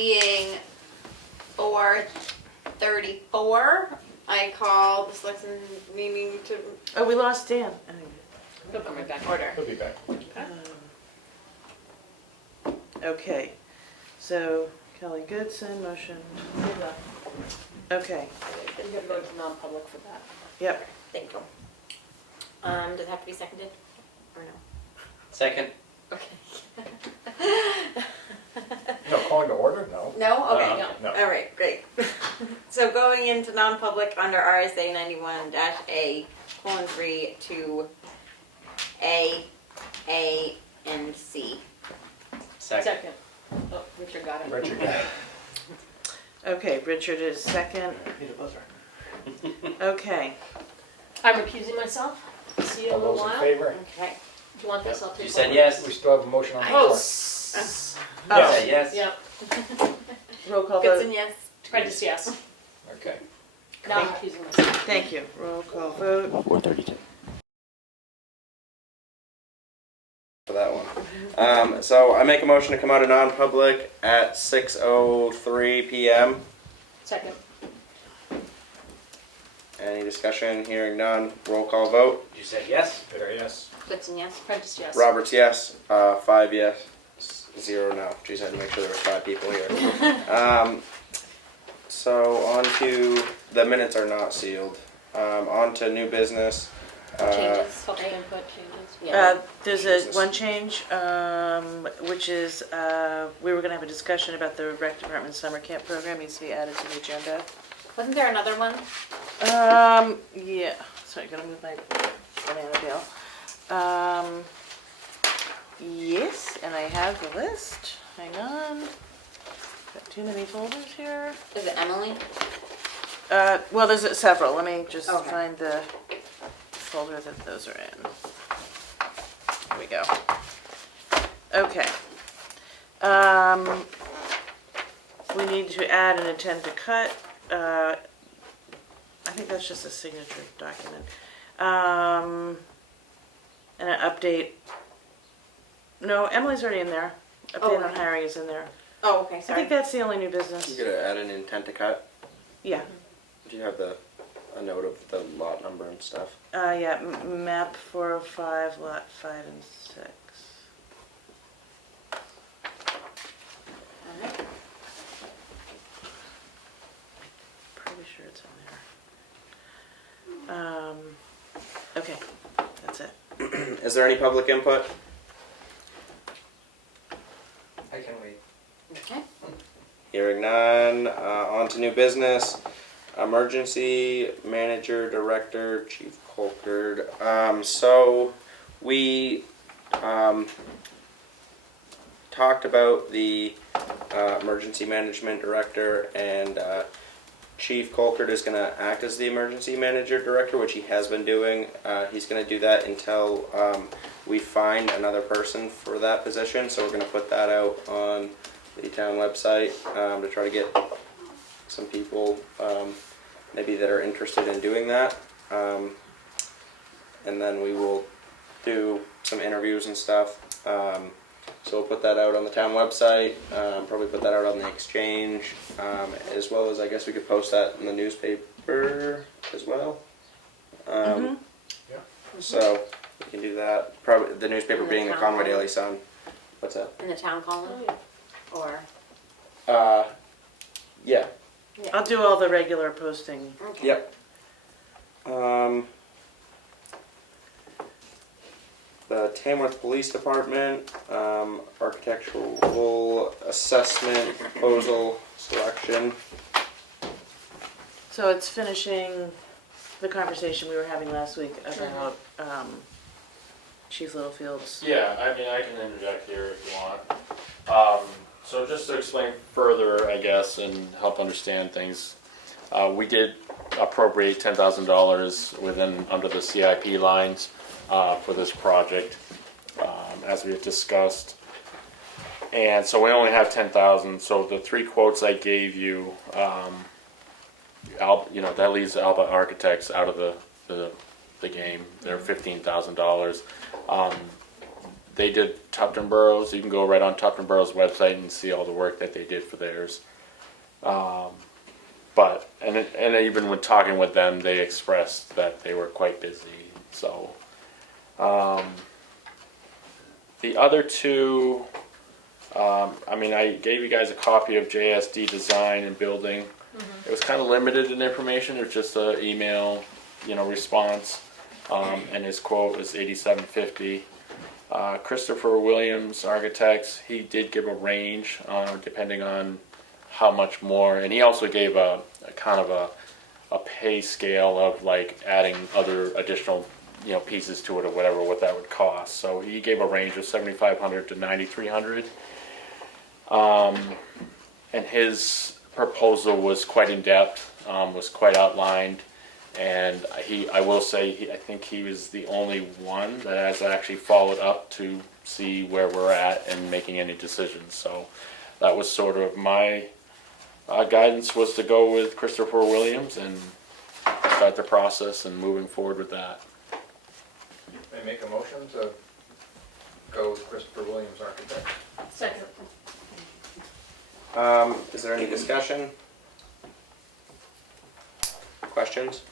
being 4:34, I call the Selectmen meeting to Oh, we lost Dan. He'll come right back. Order. He'll be back. Okay, so Kelly Goodson, motion. Okay, You gotta go to non-public for that. yep. Thank you. Does it have to be seconded or no? Second. Okay. No, calling to order? No. No? Okay, No. All right, great. So going into non-public under RSA 91-A:3 to A, and C. Second. Oh, Richard got it. Richard, got it. Okay, Richard is second. Okay, I'm recusing myself. See you in a All little those in while. favor? Okay. Do you want this? I'll take You said one. yes. We still have a motion on the Oh, floor. Yeah, yes. Yep. roll call Goodson, vote. yes. Prentice, yes. Okay. Now I'm recusing myself. Thank you. Roll call vote. 4:32. For that one. So I make a motion to come out of non-public at 6:03 p.m. Second. Any discussion? Hearing none. Roll call vote. You said yes? There, yes. Goodson, yes. Prentice, yes. Roberts, yes. 5 yes. 0 no. Geez, I had to make sure there was 5 people here. So on to the minutes are not sealed. On to new business. Changes. Public input changes. There's one change, which is we were going to have a discussion about the rec department summer camp program. Needs to be added to the agenda. Wasn't there another one? Yeah. Sorry, gonna move my banana peel. Yes, and I have the list. Hang on. Got too many folders here. Is it Emily? Well, there's several. Let me just Okay. find the folder that those are in. Here we go. Okay. We need to add an intent to cut. I think that's just a signature document. And an update. No, Emily's already in there. Update on hiring is in there. Oh, okay, I sorry. think that's the only new business. You gotta add an intent to cut. Yeah. Do you have a note of the lot number and stuff? Yeah, map 405, lot 5 and 6. Alright. Pretty sure it's in there. Okay, that's it. Is there any public input? I can wait. Okay. Hearing none. On to new business. Emergency Manager Director Chief Colcord. So we talked about the Emergency Management Director, and Chief Colcord is going to act as the Emergency Manager Director, which he has been doing. He's going to do that until we find another person for that position. So we're going to put that out on the town website to try to get some people maybe that are interested in doing that. And then we will do some interviews and stuff. So we'll put that out on the town website, probably put that out on the exchange, as well as I guess we could post that in the newspaper as well. Yeah. So we can do that. Probably the newspaper In the being the town Conway column. Daily Sun. What's that? In the town column? Or? Yeah. I'll do all the regular posting. Okay. Yep. The Tamworth Police Department, architectural assessment proposal selection. So it's finishing the conversation we were having last week about Chief Littlefield's. Yeah, I mean, I can interject here if you want. So just to explain further, I guess, and help understand things, we did appropriate $10,000 under the CIP lines for this project, as we had discussed. And so we only have 10,000. So the 3 quotes I gave you, that leaves Alba Architects out of the game. They're $15,000. they did Tufton Boroughs. You can go right on Tufton Boroughs website and see all the work that they did for theirs. But even when talking with them, they expressed that they were quite busy. So the other two, I gave you guys a copy of JSD Design and Building. It was kind of limited in information. It was just an email, response, and his quote was $87.50. Christopher Williams Architects, he did give a range depending on how much more, and he also gave a kind of a pay scale of like adding other additional pieces to it or whatever, what that would cost. So he gave a range of $7,500 to $9,300, and his proposal was quite in depth, was quite outlined. And I will say, I think he was the only one that has actually followed up to see where we're at and making any decisions. So that was sort of my guidance, was to go with Christopher Williams and start the process and moving forward with that. May I make a motion to go with Christopher Williams Architect? Second. Is there any discussion? Questions?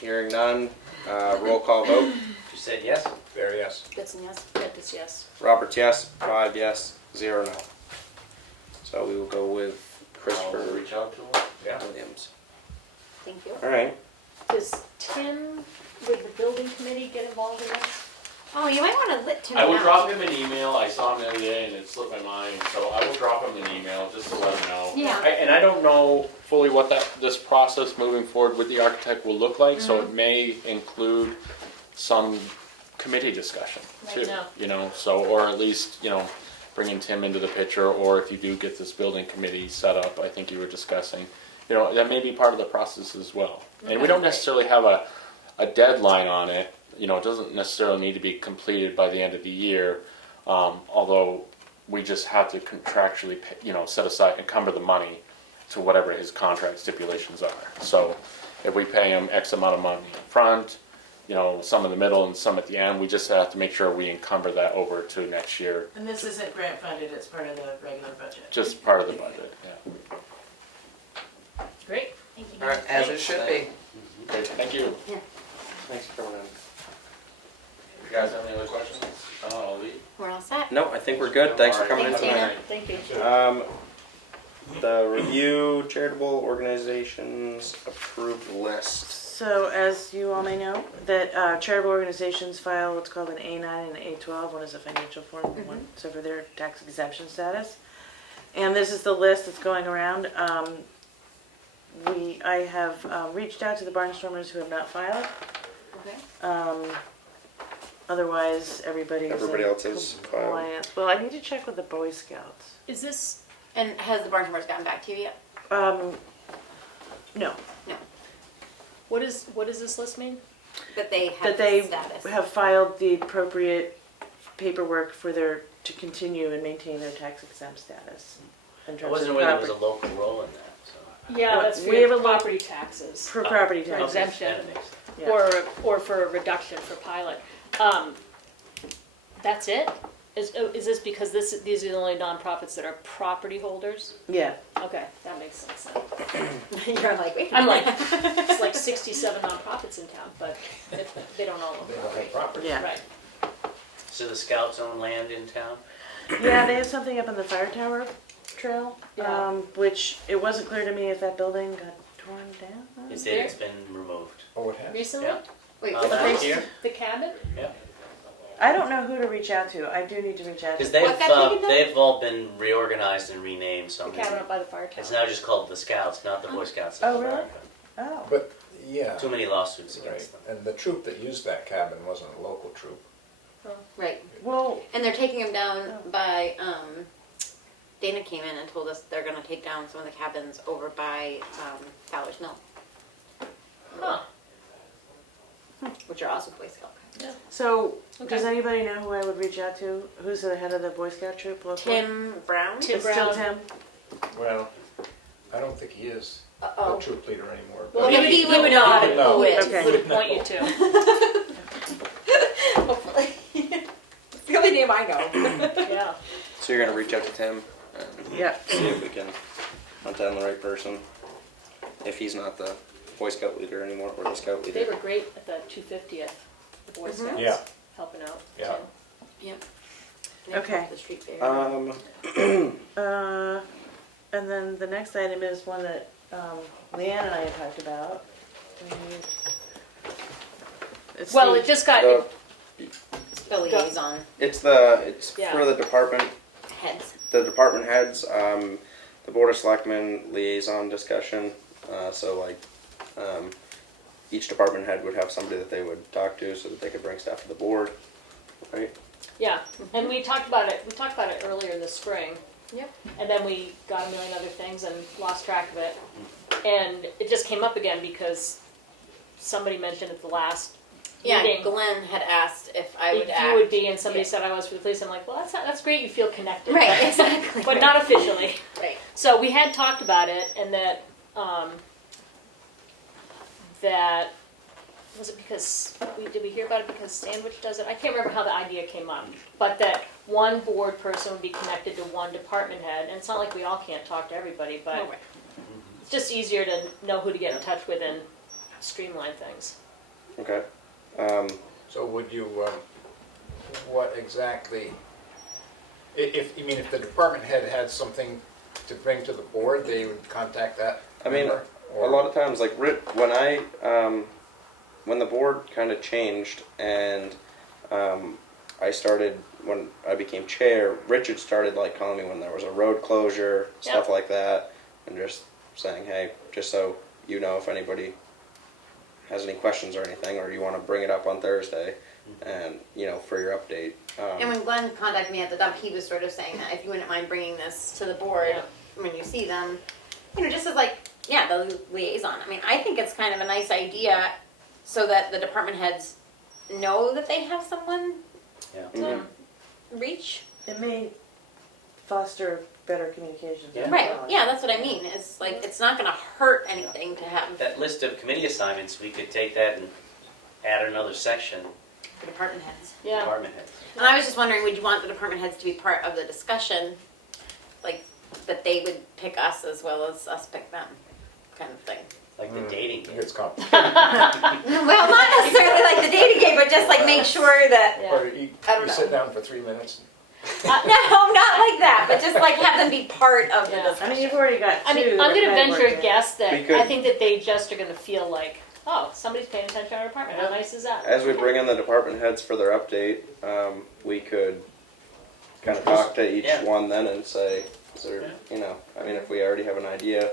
Hearing none, roll call vote. You said yes? There, yes. Bitson, yes. Prentice, yes. Roberts, yes. 5 yes. 0 no. So we will go with Christopher Reach out to him. Yeah. Williams. Thank you. All right. Does Tim with the building committee get involved in this? Oh, you might want to let Tim I will know. drop him an email. I saw him the other day and it slipped my mind, so I will drop him an email just to let him know. Yeah. And I don't know fully what this process moving forward with the architect will look like, so it may include some committee discussion too. Right. So, or at least, bringing Tim into the picture, or if you do get this building committee set up, I think you were discussing, that may be part of the process as well. And we don't necessarily have a deadline on it. It doesn't necessarily need to be completed by the end of the year, although we just have to contractually, set aside, encumber the money to whatever his contract stipulations are. So if we pay him X amount of money up front, some in the middle and some at the end, we just have to make sure we encumber that over to next year, And this isn't grant funded, it's part of the regular budget. just part of the budget. Yeah. Great. Thank you. All right, as it should be. Great, thank you. Thanks for coming in. You guys have any other questions? I'll leave. We're all set. No, I think we're good. Thanks for coming in Thanks, tonight. Thank you. The review charitable organizations approved list. So as you all may know, that charitable organizations file what's called an A9 and an A12. One is a financial form, one so for their tax exemption status. And this is the list that's going around. I have reached out to the barnstormers who have not filed. Okay. Otherwise, everybody Everybody else has filed. compliance. Well, I need to check with the Boy Scouts. Is this, And has the Barnstormers gotten back to you yet? No. No. what does this list mean? That they have That they status. have filed the appropriate paperwork for to continue and maintain their tax exempt status. in I terms wasn't of aware there was property- a local role in that, so. Yeah, Well, that's for we have a your lo- property taxes. For property For taxes. exemption. That makes sense. Yeah. Or for a reduction for pilot. That's it? Is this because these are the only nonprofits that are property holders? Yeah. Okay, that makes sense then. You're like, wait. I'm like, it's like 67 nonprofits in town, but they don't all own They don't have property. property. Yeah. Right. So the scouts own land in town? Yeah, they have something up on the fire tower trail, Yeah. which it wasn't clear to me if that building got torn down. They say it's been removed. Oh, it has? Recently? Yeah. Wait, Last what year? The cabin? Yeah. I don't know who to reach out to. I do need to reach out Because to. What got taken down? they've all been reorganized and renamed, so The cabin up by the fire tower. it's now just called the Scouts, not the Boy Scouts of Oh, really? America. Oh. But, yeah, Too many lawsuits right. against them. And the troop that used that cabin wasn't a local troop. Right. Well, And they're taking them down by, Dana came in and told us they're gonna take down some of the cabins over by, Fowler's Mill, Huh. which are also Boy Scout. so Okay. does anybody know who I would reach out to? Who's the head of the Boy Scout troop local? Tim Brown? Tim It's still Brown. Tim? Well, I don't think he is the Uh-oh. troop leader anymore. Well, but- Maybe he would know how to No. do it. Okay. Who to point you to. Hopefully. only name I know. Yeah. So you're gonna reach out to Tim and Yep. see if we can hunt down the right person. If he's not the Boy Scout leader anymore, or the Scout They leader. were great at the 250th, the Boy Scouts. Yeah. Helping out. Yeah. Tim. Yep. Okay. The street fair. And then the next item is one that Leanne and I have talked about. It's Well, the- it just got, The- The liaison It's Yeah. for the department heads. heads, the Board of Selectmen liaison discussion. So like, each department head would have somebody that they would talk to so that they could bring stuff to the board, right? yeah, and we talked about it earlier this spring. Yep. And then we got a million other things and lost track of it. And it just came up again because somebody mentioned at the last Yeah, meeting Glenn had asked if I would if act. you would be, and somebody Yeah. said I was for the police. I'm like, well, that's great. You feel connected, Right, but, exactly. but not officially. Right. So we had talked about it, and that that was it because did we hear about it because Sandwich does it? I can't remember how the idea came up, but that one board person would be connected to one department head, and it's not like we all can't talk to everybody, but No way. it's just easier to know who to get in touch with and streamline things. Okay. So would you, what exactly, if, you mean if the department head had something to bring to the board, they would contact that I mean, member? a lot of times, like when the board kind of changed and when I became chair, Richard started like calling me when there was a road closure, stuff like that, and just saying, hey, just so you know if anybody has any questions or anything, or you want to bring it up on Thursday, and for your update. And when Glenn contacted me at the dump, he was sort of saying that if you wouldn't mind bringing this to the board Yeah. when you see them, just as like, the liaison. I mean, I think it's kind of a nice idea so that the department heads know that they have someone Yeah. to reach. It may foster better communications. Yeah. Right, yeah, that's what I mean. It's like, it's not gonna hurt anything to have That list of committee assignments, we could take that and add another section, the department heads. Yeah. department heads. And I was just wondering, would you want the department heads to be part of the discussion? Like, that they would pick us as well as us pick them, kind of thing. Like the dating It game. gets complicated. Well, not necessarily like the dating game, but just like make sure that, Yeah. Or you I don't know. sit down for 3 minutes. no, not like that, but just like have them be part of the Yeah. I mean, discussion. you've already got two. I mean, I'm that going to kind of venture work a in. guess that We could- I think that they just are going to feel like, oh, somebody's paying attention to our department. How nice is that? As we bring in the department heads for their update, we could kind of talk to each Yeah. one then and say, is there, I mean, if we already have an idea,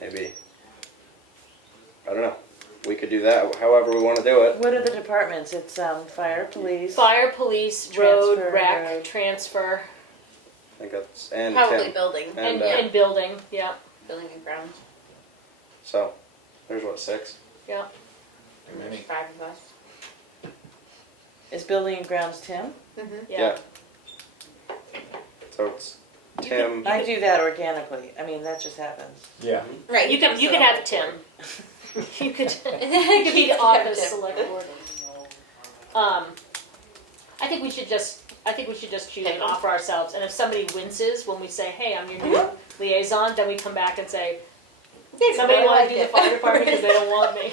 maybe, I don't know, we could do that however we want to do it. What are the departments? It's fire, police. Fire, police, road, Transfer, rec, road. transfer, I think that's, and Probably Tim. building, And, and building. Yeah, building and grounds. So, there's what, 6? yeah. Many. 5 of us. Is building and grounds Tim? Mm-hmm. Yeah. So it's Tim, I do that organically. I mean, that just happens. Yeah. Right. You could have Tim. You could be the office select board. I think we should just choose Pick and them. offer ourselves. And if somebody winces when we say, "Hey, I'm your new liaison," then we come back and say, "Somebody want to do the fire department because they don't want me."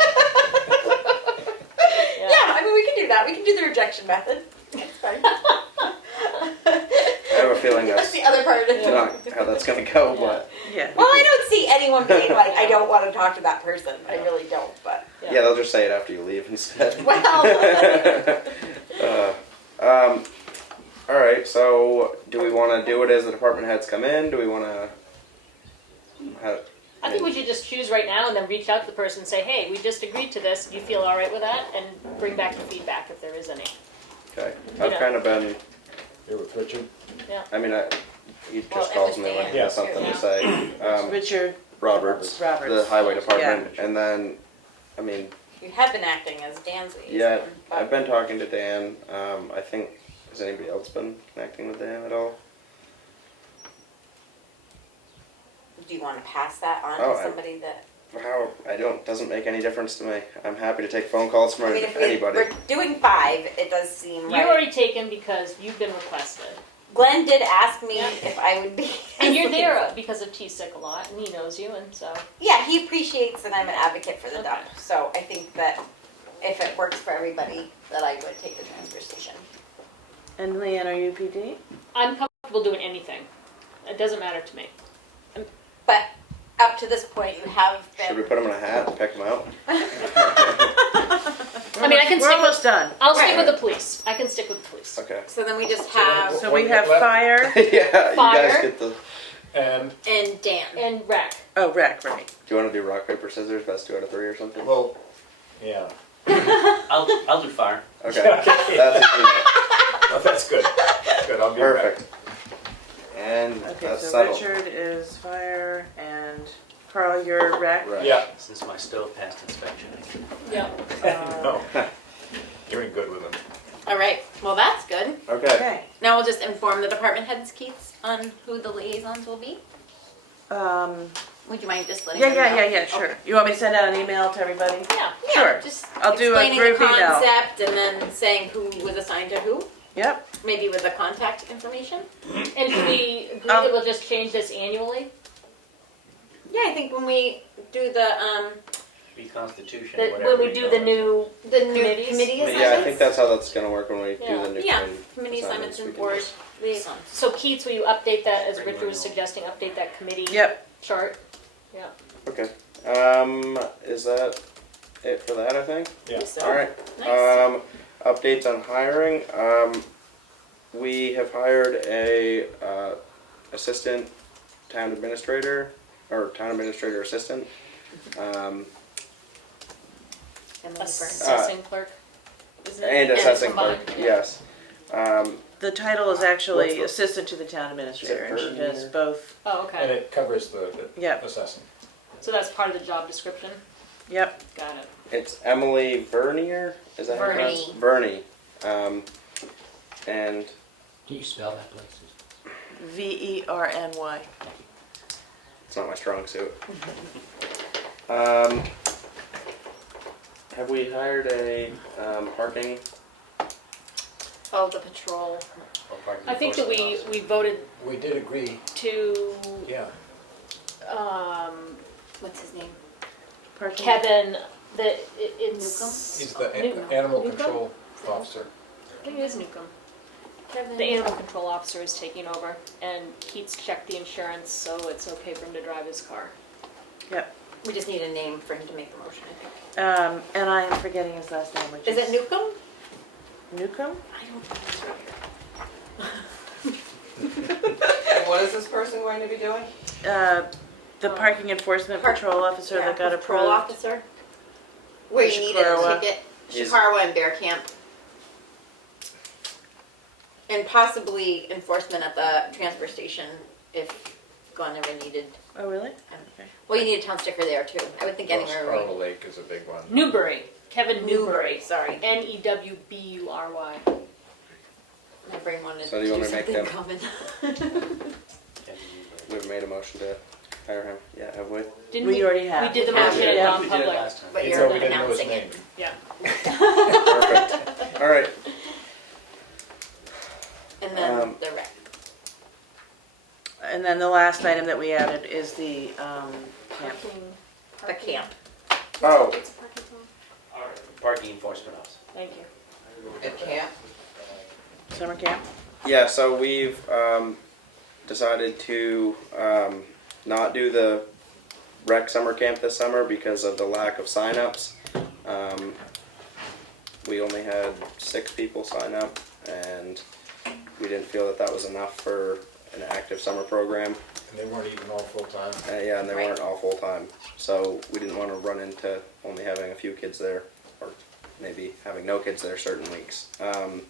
Yeah, I mean, we can do that. We can do the rejection method. It's fine. I have a feeling That's that's the other part of it. not how that's going to go, but Yeah. Well, I don't see anyone being like, I don't want to talk to that person. I really don't, but. yeah, they'll just say it after you leave instead. Well. All right, so do we want to do it as the department heads come in? Do we want to I think we should just choose right now and then reach out to the person and say, "Hey, we just agreed to this. Do you feel all right with that?" And bring back the feedback if there is any. Okay, You I've know. kind of been, Here with Richard. I mean, he Well, just it calls was me when Dan, he has too, something yeah. to say. Richard Roberts, Roberts. the highway department, and then, I mean, You have been acting as Dan's liaison. yeah, but- I've been talking to Dan. I think, has anybody else been connecting with Dan at all? Do you want to pass that on Oh, to somebody that? How doesn't make any difference to me. I'm happy to take phone calls from I mean, if anybody. we're doing 5, it does seem You're right. already taken because you've been requested. Glenn did ask me Yeah. if I would be. And you're there because of T-Sick a lot, and he knows you, and so. Yeah, he appreciates that I'm an advocate for the Okay. dump. So I think that if it works for everybody, that I would take the transfer station. And Leanne, are you PD? I'm comfortable doing anything. It doesn't matter to me. But up to this point, you have Should we been. put them in a hat and pick them out? I mean, I can We're stick almost with. done. I'll stick Right. with the police. I can stick with the police. Okay. So then we just So then have So What we do you have got left? fire. Yeah, Fire. you guys get the. And, and Dan. And rec. Oh, rec, right. Do you want to do rock paper scissors? Best 2 out of 3 or something? well, yeah. I'll do fire. Okay. Okay. That's a Oh, that's good. Good, I'll be back. perfect. And Okay, that's so settled. Richard is fire and Carl, you're rec. Right. Yeah. Since my stove passed inspection. Yeah. No. Doing good with them. All right. Well, that's good. Okay. Okay. Now we'll just inform the department heads, Keith, on who the liaisons will be. Would you mind just letting Yeah, them know? yeah, sure. You want me to send out an email to everybody? Yeah. Yeah, Sure. just I'll do a explaining group the email. concept and then saying who was assigned to who, Yep. maybe with the contact information. And do we agree Um, that we'll just change this annually? Yeah, I think when we do the Reconstitution or That whatever. when we do the new new Committees? committee assignments. Yeah, I think that's how that's gonna work when we Yeah. do the new Yeah, committee committee assignments we and can board just- liaisons. So Keats, will you update that as Bring Richard mine was over. suggesting? Update that committee Yep. chart. Yeah. Okay. Is that it for that? I think. Yeah. So, All right. Nice. Updates on hiring. We have hired a assistant town administrator or town administrator assistant. Emily Burns. Assessing clerk. Isn't it? And assessing combined, clerk. yeah. Yes. The title is actually What's the- assistant to the town administrator, and she Vernier? does both. Oh, And okay. it covers the Yep. assessing. So that's part of the job description. Yep. Got it. It's Emily Vernier. Is that how you pronounce it? Vernie. And Can you spell that, please? Verny. it's not my strong suit. Have we hired a parking? Oh, the patrol. Or parking I think that enforcement officer. we voted We did agree, to yeah. What's his name? Parking. Kevin that it's. He's the Newcomb. animal Newcomb? control officer. I think it is Newcomb. Kevin. The animal control officer is taking over, and Keats checked the insurance, so it's okay for him to drive his car. Yep. We just need a name for him to make the motion, I think. And I am forgetting his last name, which Is it Newcomb? Newcomb? I don't know. And what is this person going to be doing? The parking enforcement Park- patrol officer Yeah, that got patrol approved. officer. Where you need a Shikarawa. ticket. He's- Shikarawa and Bear Camp. And possibly enforcement at the transfer station if Glenn ever needed. Oh, really? Well, you need a town sticker there too. I would think anywhere Scarlet where Lake is a big one. Newbury. Kevin Newbury, Newbury. sorry. Newbury. My brain wanted So to do you do want me to make something them? common. We've made a motion to hire him. Yeah, have we? Didn't We already have. We did the We have. motion in Yeah. We did it non-public. last time. But Even you're though we didn't know his announcing name. it. Yeah. Perfect. All right. And then Um, the rec. And then the last item that we added is the camp. The camp. Oh, Parking enforcement officer. Thank you. At camp? Summer camp? yeah. So we've decided to not do the rec summer camp this summer because of the lack of signups. We only had 6 people sign up, and we didn't feel that that was enough for an active summer program. And they weren't even all full-time. Yeah, and they Right. weren't all full time, so we didn't want to run into only having a few kids there, or maybe having no kids there certain weeks. Do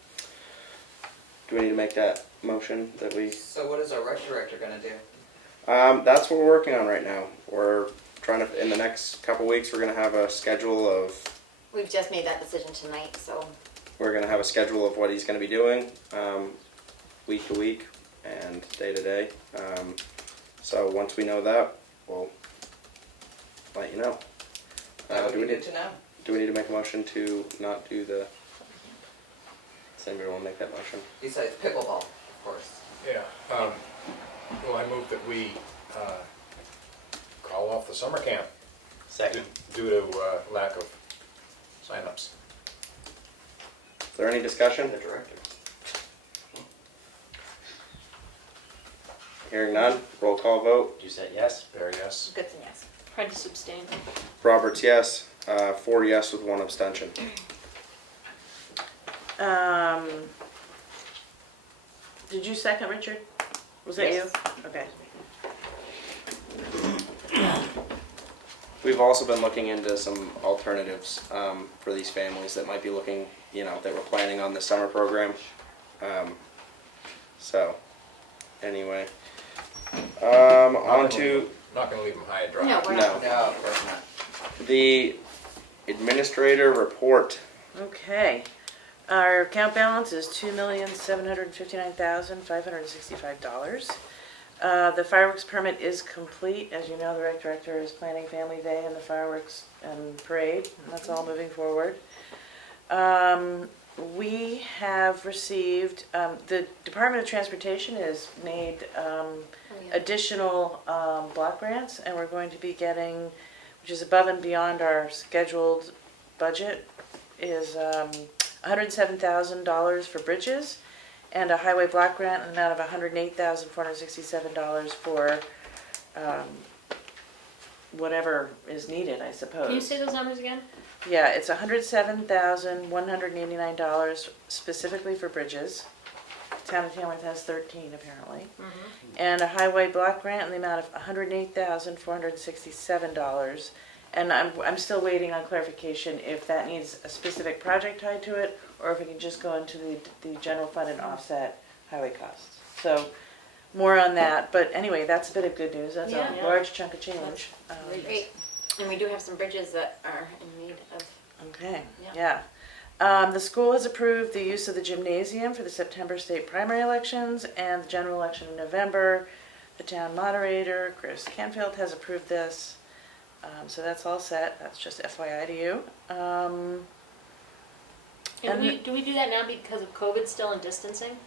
we need to make that motion that we? So what is our rec director gonna do? That's what we're working on right now. We're trying to, in the next couple weeks, we're gonna have a schedule of We've just made that decision tonight, so what he's gonna be doing, week to week and day to day. So once we know that, we'll let you know. That would Do be we good need, to know. do we need to make a motion to not do the, does anybody want to make that motion? Besides pickleball, of course. Yeah, well, I move that we call off the summer camp Second. due to lack of signups. Is there any discussion? The director. Hearing none, roll call vote. You said yes? There, yes. Goodson, yes. Prentice abstain. Roberts, yes. 4 yes with 1 abstention. Did you second, Richard? Was that Yes. you? Okay. We've also been looking into some alternatives for these families that might be looking, that were planning on the summer program. So, anyway. On to Not gonna leave them high and dry. No, we're No. not. No, of course not. the administrator report. Okay. Our account balance is $2,759,565. The fireworks permit is complete. As you know, the rec director is planning Family Day and the fireworks and parade, and that's all moving forward. We have received, the Department of Transportation has made additional block grants, and we're going to be getting, which is above and beyond our scheduled budget, is $107,000 for bridges, and a highway block grant, an amount of $108,467 for whatever is needed, I suppose. Can you say those numbers again? Yeah, it's $107,189 specifically for bridges. Town of Tamworth has 13 apparently. And a highway block grant in the amount of $108,467. And I'm still waiting on clarification if that needs a specific project tied to it, or if it can just go into the general fund and offset highway costs. So more on that, but anyway, that's a bit of good news. That's Yeah. a large chunk of change. Great. And we do have some bridges that are in need of, Okay, Yeah. yeah. The school has approved the use of the gymnasium for the September state primary elections and the general election in November. The town moderator, Chris Canfield, has approved this. So that's all set. That's just FYI to you. And And do we do that now because of COVID still and distancing?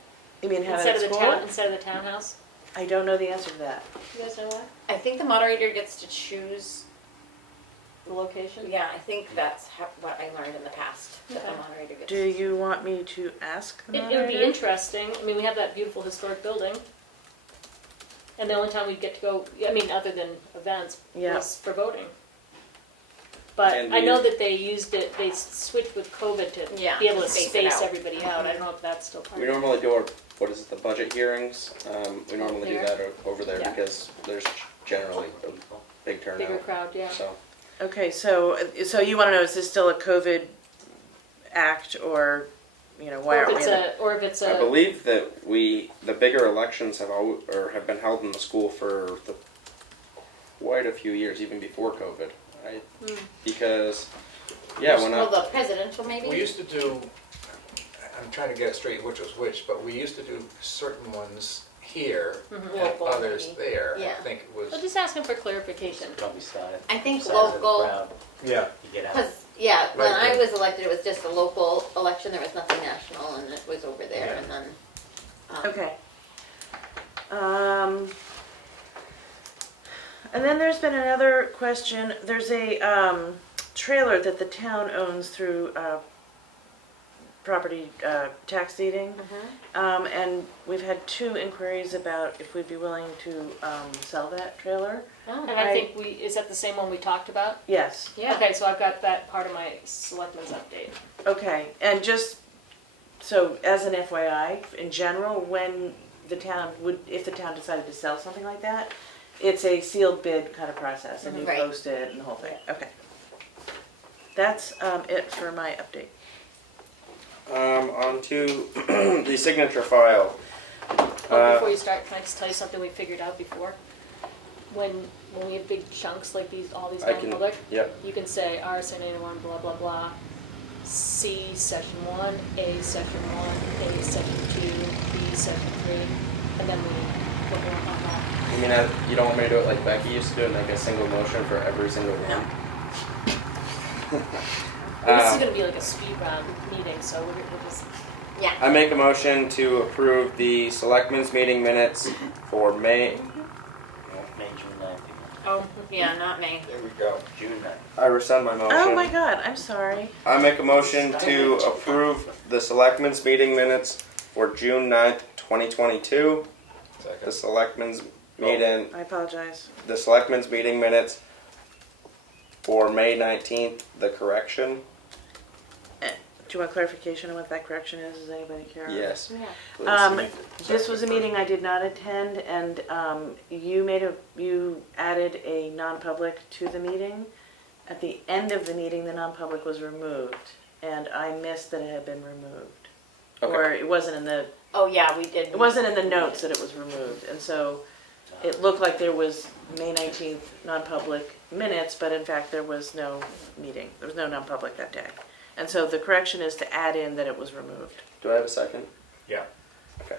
You mean have it Instead at of the school? town, instead of the townhouse? I don't know the answer to that. You guys know what? I think the moderator gets to choose, The location? yeah, I think that's what I learned in the past, that the Okay. moderator gets. Do you want me to ask the It moderator? would be interesting. I mean, we have that beautiful historic building. And the only time we'd get to go, I mean, other than events, Yeah. was for voting. But And I know we- that they used it, they switched with COVID to Yeah, be able to space it space out. everybody out. I don't know if that's still part We of it. normally do the budget hearings. We normally do There. that over there Yeah. because there's generally a big Bigger turnout. crowd, yeah. So, Okay, so you want to know, is this still a COVID act, or, why Or aren't if we it's in it? or if it's I a, believe that the bigger elections have have been held in the school for quite a few years, even before COVID. Because, yeah, when Well, I, the presidential maybe? We used to do, I'm trying to get it straight which was which, but we used to do certain ones here and Local, others maybe. there. I Yeah. think it was, well, just asking for clarification. Probably started. I think Size of the local, crowd, yeah. You get out. because, yeah, when Right. I was elected, it was just a local election, there was nothing national, and it was over there, Yeah. and then. Okay. And then there's been another question. There's a trailer that the town owns through property tax deeding. And we've had 2 inquiries about if we'd be willing to sell that trailer. And I think is that the same one we talked about? Yes. Yeah. Okay, so I've got that part of my selectmen's update. Okay, and just, so as an FYI, in general, when the town if the town decided to sell something like that, it's a sealed bid kind of process, and you Right. post it and the whole thing. Okay. That's it for my update. on to the signature file. Oh, before you start, can I just tell you something we figured out before? When we have big chunks like all these I can, non-public, yep, you can say RSA 91, blah, blah, blah, C, section 1, A, section 1, A, section 2, B, section 3, and then we put one on that. You mean you don't want me to do it like Becky used to do, and make a single motion for every single one? This is Um, gonna be like a speed round meeting, so we're just, Yeah. I make a motion to approve the selectmen's meeting minutes for May. May, June 9th. Oh, yeah, not me. There we go. June 9th. I rescind my motion. Oh my god, I'm sorry. I make a motion to approve the selectmen's meeting minutes for June 9th, 2022. The Second. selectmen's meeting, I apologize. the selectmen's meeting minutes for May 19th, the correction. Do you want clarification on what that correction is? Does anybody care? Yes. Yeah. please. This was a meeting I did not attend, and you added a non-public to the meeting. At the end of the meeting, the non-public was removed, and I missed that it had been removed. Okay. Or it wasn't in the Oh, yeah, we did. It wasn't in the notes that it was removed, and so it looked like there was May 19th non-public minutes, but in fact there was no meeting. There was no non-public that day. And so the correction is to add in that it was removed. Do I have a second? Yeah. Okay.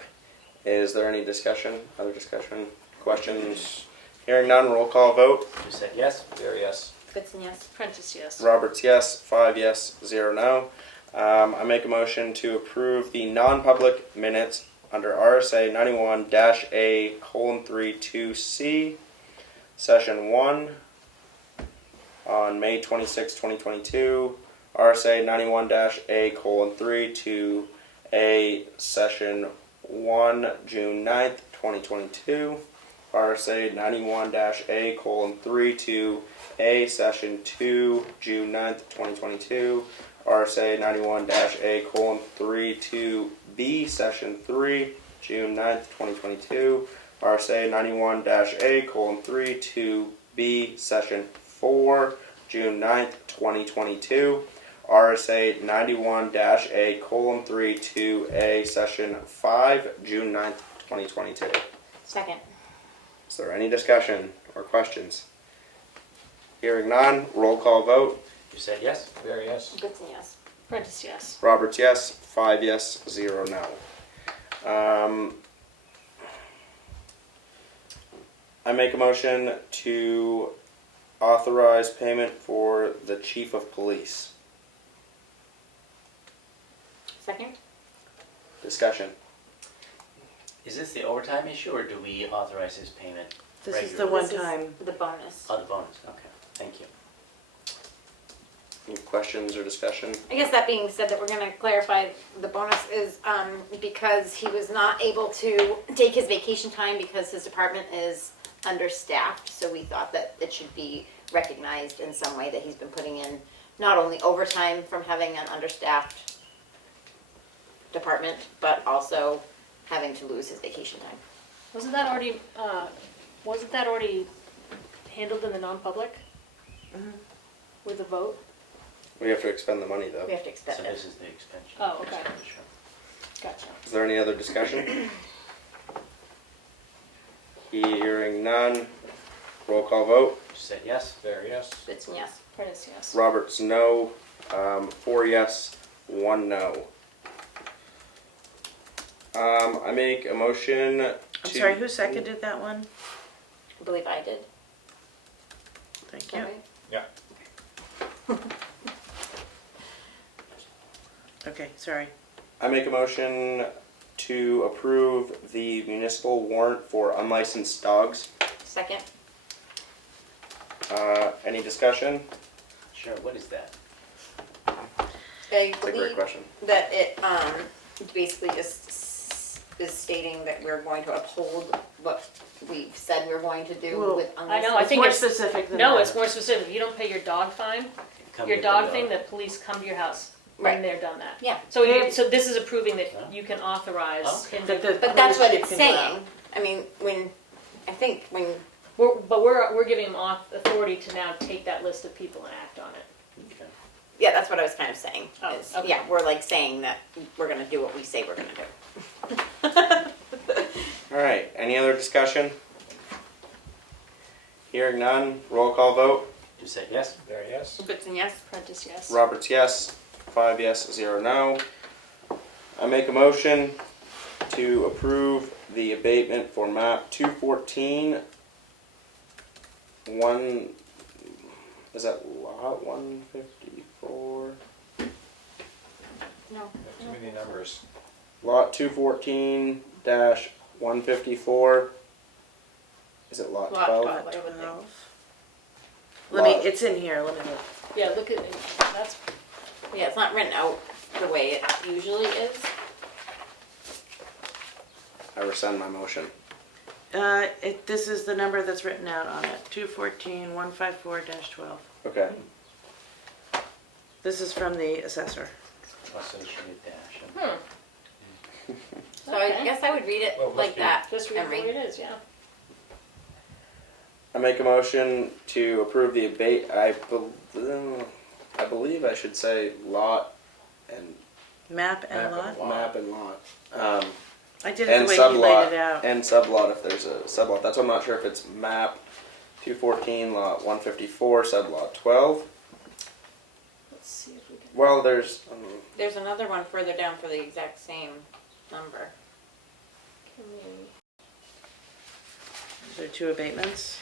Is there any discussion, other discussion, questions? Hearing none, roll call vote. Doucette, yes? There, yes. Goodson, yes. Prentice, yes. Roberts, yes. 5 yes, 0 no. I make a motion to approve the non-public minutes under RSA 91-A:32C, Session 1, on May 26, 2022. RSA 91-A:32A, Session 1, June 9th, 2022. RSA 91-A:32A, Session 2, June 9th, 2022. RSA 91-A:32B, Session 3, June 9th, 2022. RSA 91-A:32B, Session 4, June 9th, 2022. RSA 91-A:32A, Session 5, June 9th, 2022. Second. Is there any discussion or questions? Hearing none, roll call vote. Doucette, yes? There, yes. Goodson, yes. Prentice, yes. Roberts, yes. 5 yes, 0 no. I make a motion to authorize payment for the chief of police. Second? Discussion. Is this the overtime issue, or do we authorize his payment? This is the regularly? one time. The bonus. Oh, the bonus, okay, thank you. Any questions or discussion? I guess that being said, that we're gonna clarify, the bonus is, because he was not able to take his vacation time because his department is understaffed, so we thought that it should be recognized in some way that he's been putting in not only overtime from having an understaffed department, but also having to lose his vacation time. Wasn't that already handled in the non-public? With a vote? We have to expend the money though. We have to expend So it. this is the expenditure. Oh, okay. expenditure. Gotcha. Is there any other discussion? Hearing none, roll call vote. Doucette, yes? There, yes. Goodson, yes. Prentice, yes. Roberts, no. 4 yes, 1 no. I make a motion to... I'm sorry, who seconded that one? I believe I did. Thank Is that you. right? Yeah. Okay, sorry. I make a motion to approve the municipal warrant for unlicensed dogs. Second? Any discussion? Sure, what is that? I It's a great believe question. that it, basically just is stating that we're going to uphold what we've said we're going to do Well, with I know, unlicensed. I It's think more it's- specific than No, that. it's more specific. If you don't pay your dog fine, Come your get the dog thing, the police come to your house when Right. they're done that. Yeah. So so this is approving that you can authorize Okay. him That to, the But that's what police it's chief can go out. saying. I mean, when we're giving him authority to now take that list of people and act on it. Okay. yeah, that's what I was kind of saying. Oh, is, okay. Yeah, we're like saying that we're gonna do what we say we're gonna do. All right, any other discussion? Hearing none, roll call vote. Doucette, yes? There, yes. Goodson, yes. Prentice, yes. Roberts, yes. 5 yes, 0 no. I make a motion to approve the abatement for map 214. Is that lot 154? No. Too many numbers. Lot 214-154. Is it lot Lot 12? 12. I would think. 12. Let me, Lot- it's in here, let me look. Yeah, look at, that's, Yeah, it's not written out the way it usually is. I rescind my motion. This is the number that's written out on it, 214-154-12. Okay. This is from the assessor. Also, it should be a dash. So I Okay. guess I would read it Well, it must like be- that. just read Emery. what it is, yeah. I make a motion to approve the abate. I believe I should say lot and Map and Map lot. and lot. map and lot. I did it And the way he laid sublot it out. and sublot if there's a sublot. That's why I'm not sure if it's map 214 lot 154 sublot 12. Let's see if we can. Well, there's There's another one further down for the exact same number. Can we? Is there 2 abatements?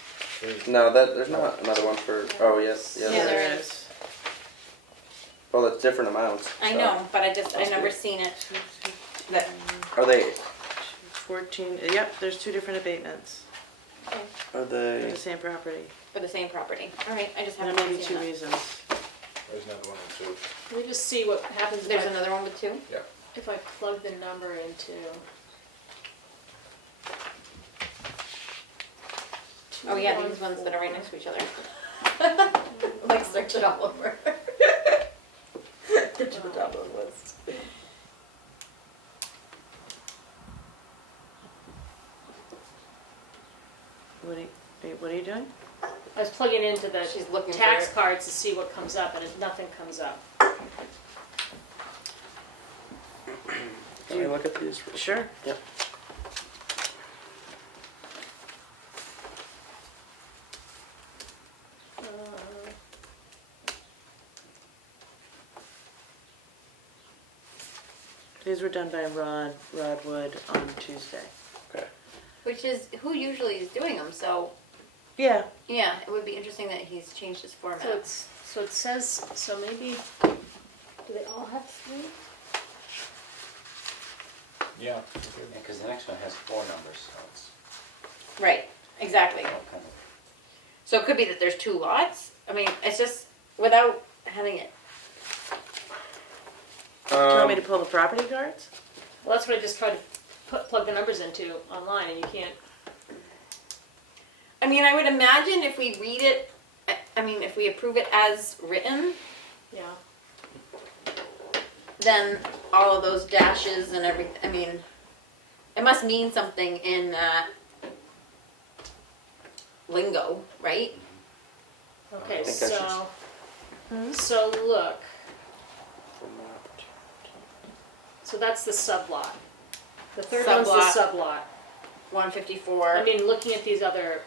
no that there's not another one for. Oh yes, Yeah, there there is. is. Well, it's different amounts. I so- know, but I That's never good. seen it. That, Are they? 14, yep, there's 2 different abatements Are for they? the same property. for the same property. All right, I just And haven't there may be seen 2 that. reasons. There's another one or two. Let me just see what happens There's if I, another one with 2? if I plug the number into. Oh yeah, these ones that are right next to each other. Like search it all over. Get to the top of the list. What are you doing? I was plugging into the She's looking tax for it. cards to see what comes up, and nothing comes up. Can we look at these? Sure. Yep. Uh, These were done by Rod Wood on Tuesday. Okay. Which is who usually is doing them, so Yeah, yeah, it would be interesting that he's changed his format. so it says, so maybe, do they all have 3? Yeah. Because the next one has 4 numbers, so it's Right, exactly. all kind of. So it could be that there's 2 lots. I mean, it's just without having it. do you want me to pull the property cards? Well, that's what I just tried to plug the numbers into online, and you can't. I mean, I would imagine if we read it, I mean, if we approve it as written, Yeah. then all of those dashes and everything, I mean, it must mean something in that lingo, right? Okay, I think so Hmm? so look, so that's the sublot. The third one's the sublot. 154. I mean, looking at these other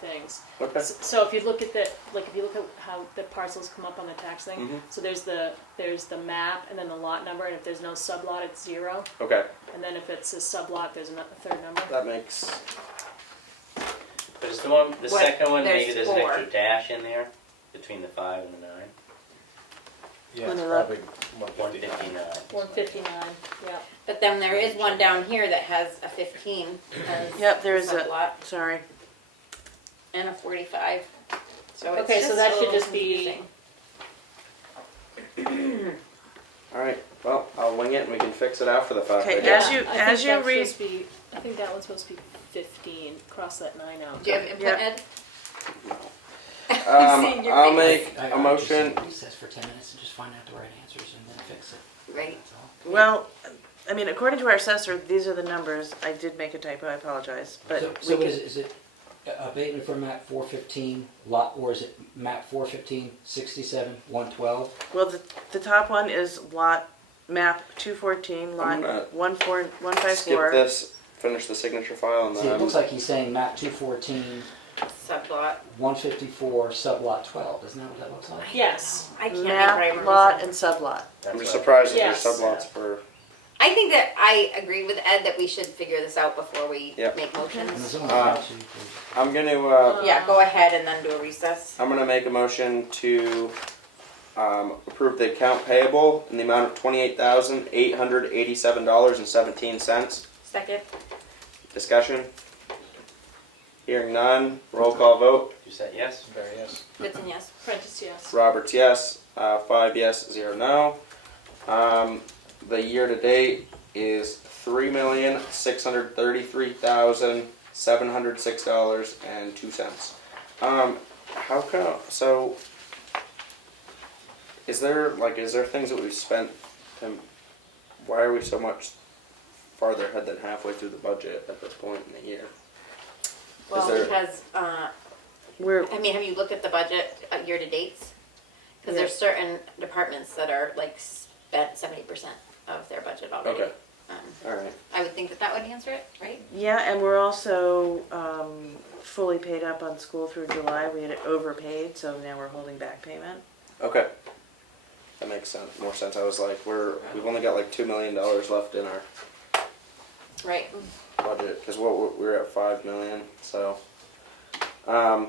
things. Okay. So if you look at if you look at how the parcels come up on the tax thing, Mhm. so there's the map and then the lot number, and if there's no sublot, it's 0. Okay. And then if it's a sublot, there's a third number. That makes. But is the second one, there's maybe there's an 4. extra dash in there between the 5 and the 9? Yeah, When it's they're up. probably 159. 159, yeah. But then there is one down here that has a 15 as Yep, there is a, sublot sorry. and a 45. So it's Okay, just so that a should little just be- confusing. All right. Well, I'll wing it and we can fix it after the fact. Okay, I as guess. you- I think as you that's read- supposed to be, I think that one's supposed to be 15. Cross that 9 out. Do you have input, Yep. Ed? I'm seeing your I'll face. make I a just motion. recess for 10 minutes and just find out the right answers and then fix it. Right. That's all. Well, I mean, according to our assessor, these are the numbers. I did make a typo, I apologize, but So we is it abatement for map 415 lot, or is it map 415, 67, 112? well, the top one is lot, map 214, lot I'm gonna 154. Skip this. Finish the signature file and See, it looks then. like he's saying map 214, Sublot. 154, sublot 12. Isn't that what that looks like? Yes. I can't remember. Map, lot, and sublot. I'm just surprised that Yes. there's sublots for. I think that I agree with Ed that we should figure this out before we Yep. make And the motions. zoning Uh, actually goes- I'm gonna Yeah, go ahead and then do a recess. I'm gonna make a motion to approve the account payable in the amount of $28,887.17. Second. Discussion. Hearing none. Roll call vote. You said yes? Barry, yes. Goodson, yes. Prentice, yes. Roberts, yes. 5 yes, 0 no. The year to date is $3,633,706.02. How come? So, is there things that we've spent? And why are we so much farther ahead than halfway through the budget at this point in the year? Well, there- because, We're, I mean, have you looked at the budget year to dates? Because there's certain departments that are like spent 70% of their budget already. Okay. All right. I would think that that would answer it, right? yeah, and we're also fully paid up on school through July. We had it overpaid, so now we're holding back payment. Okay. That makes sense. More sense. I was like, we've only got like $2 million left in our Right. budget because we're at 5 million. So, all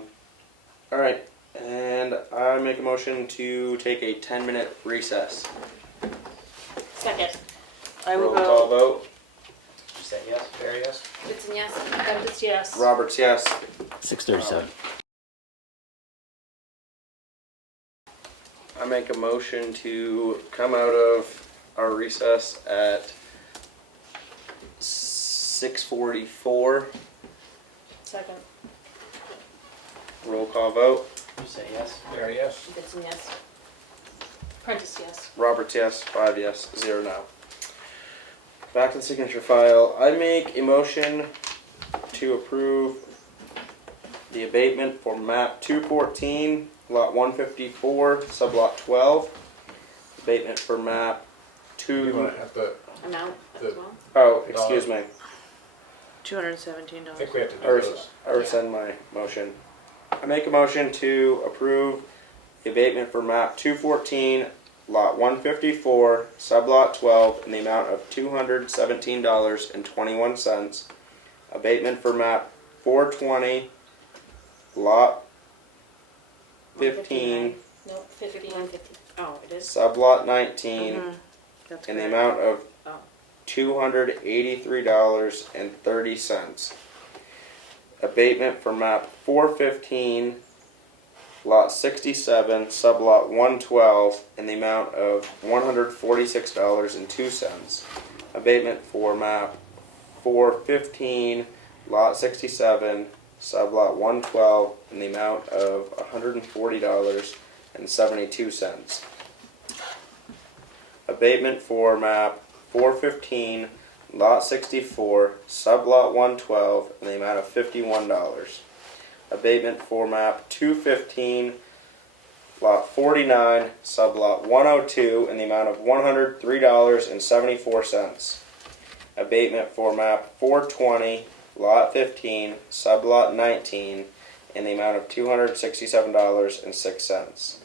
right. And I make a motion to take a 10-minute recess. Second. I will Roll call go. vote. You said yes? Barry, yes. Goodson, yes. Prentice, yes. Roberts, yes. 6:37. I make a motion to come out of our recess at 6:44. Second. Roll call vote. You said yes? Barry, yes. Goodson, yes. Prentice, yes. Roberts, yes. 5 yes, 0 no. Back to the signature file. I make a motion to approve the abatement for map 214, lot 154, sublot 12. Abatement for map You want 2. to have to, Amount as The- well. Oh, excuse me. I $217. think we have to do I those. rescind my motion. I make a motion to approve the abatement for map 214, lot 154, sublot 12, in the amount of $217.21. Abatement for map 420, lot 15, No, 15. 150. Oh, it is? sublot 19, Mhm. That's in the correct. amount of Oh. $283.30. Abatement for map 415, lot 67, sublot 112, in the amount of $146.02. Abatement for map 415, lot 67, sublot 112, in the amount of $140.72. Abatement for map 415, lot 64, sublot 112, in the amount of $51. Abatement for map 215, lot 49, sublot 102, in the amount of $103.74. Abatement for map 420, lot 15, sublot 19, in the amount of $267.06.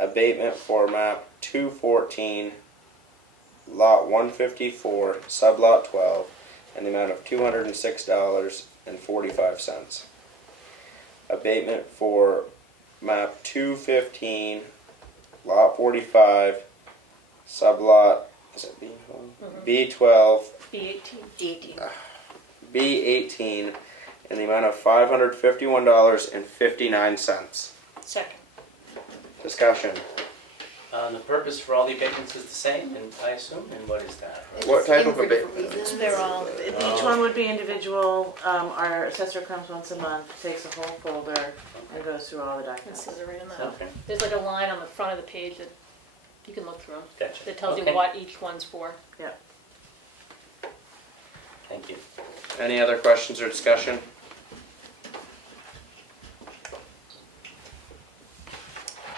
Abatement for map 214, lot 154, sublot 12, in the amount of $206.45. Abatement for map 215, lot 45, sublot, is it B12? B12, B18. D18. B18, in the amount of $551.59. Second. Discussion. The purpose for all the abatements is the same, and I assume, and what is that? What type of for different abatement? reasons. They're all. Each one would be individual. Our assessor comes once a month, takes a whole folder, and goes through all the It documents. says it right in that. Okay, There's like a line on the front of the page that you can look through them. gotcha. That tells Okay. you what each one's for. Thank you. Any other questions or discussion?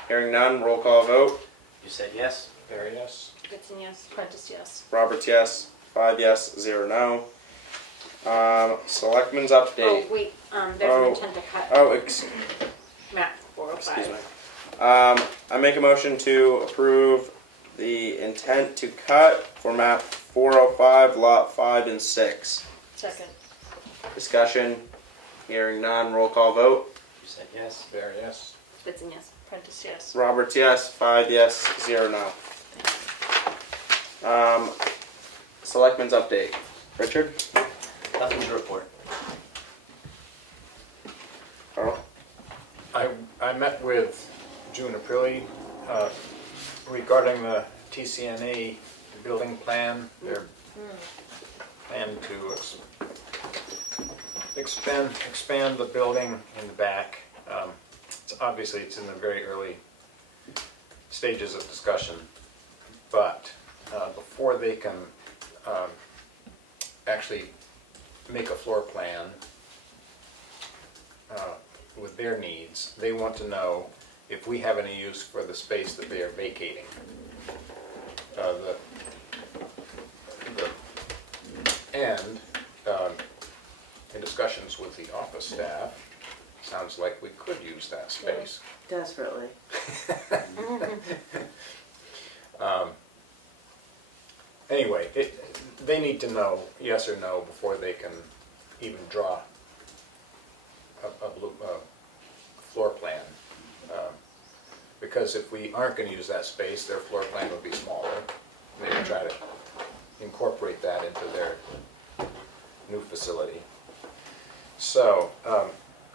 Hearing none, roll call vote. You said yes? Barry, yes. Goodson, yes. Prentice, yes. Roberts, yes. 5 yes, 0 no. Selectmen's Oh, update. wait, there's Oh. an intent to cut Oh, map 405. excuse me. I make a motion to approve the intent to cut for map 405, lot 5 and 6. Second. Discussion, hearing none, roll call vote. You said yes. There, yes. Spitzen, yes. Prentice, yes. Roberts, yes. 5 yes, 0 no. Selectmen's update. Richard? Nothing to report. Carl? I met with June Aprilli regarding the TCNA building plan. Their plan to expand the building in the back. Obviously, it's in the very early stages of discussion, but before they can actually make a floor plan with their needs, they want to know if we have any use for the space that they are vacating. And in discussions with the office staff, sounds like we could use that space. Desperately. Anyway, they need to know yes or no before they can even draw a floor plan. Because if we aren't going to use that space, their floor plan would be smaller. They would try to incorporate that into their new facility. So,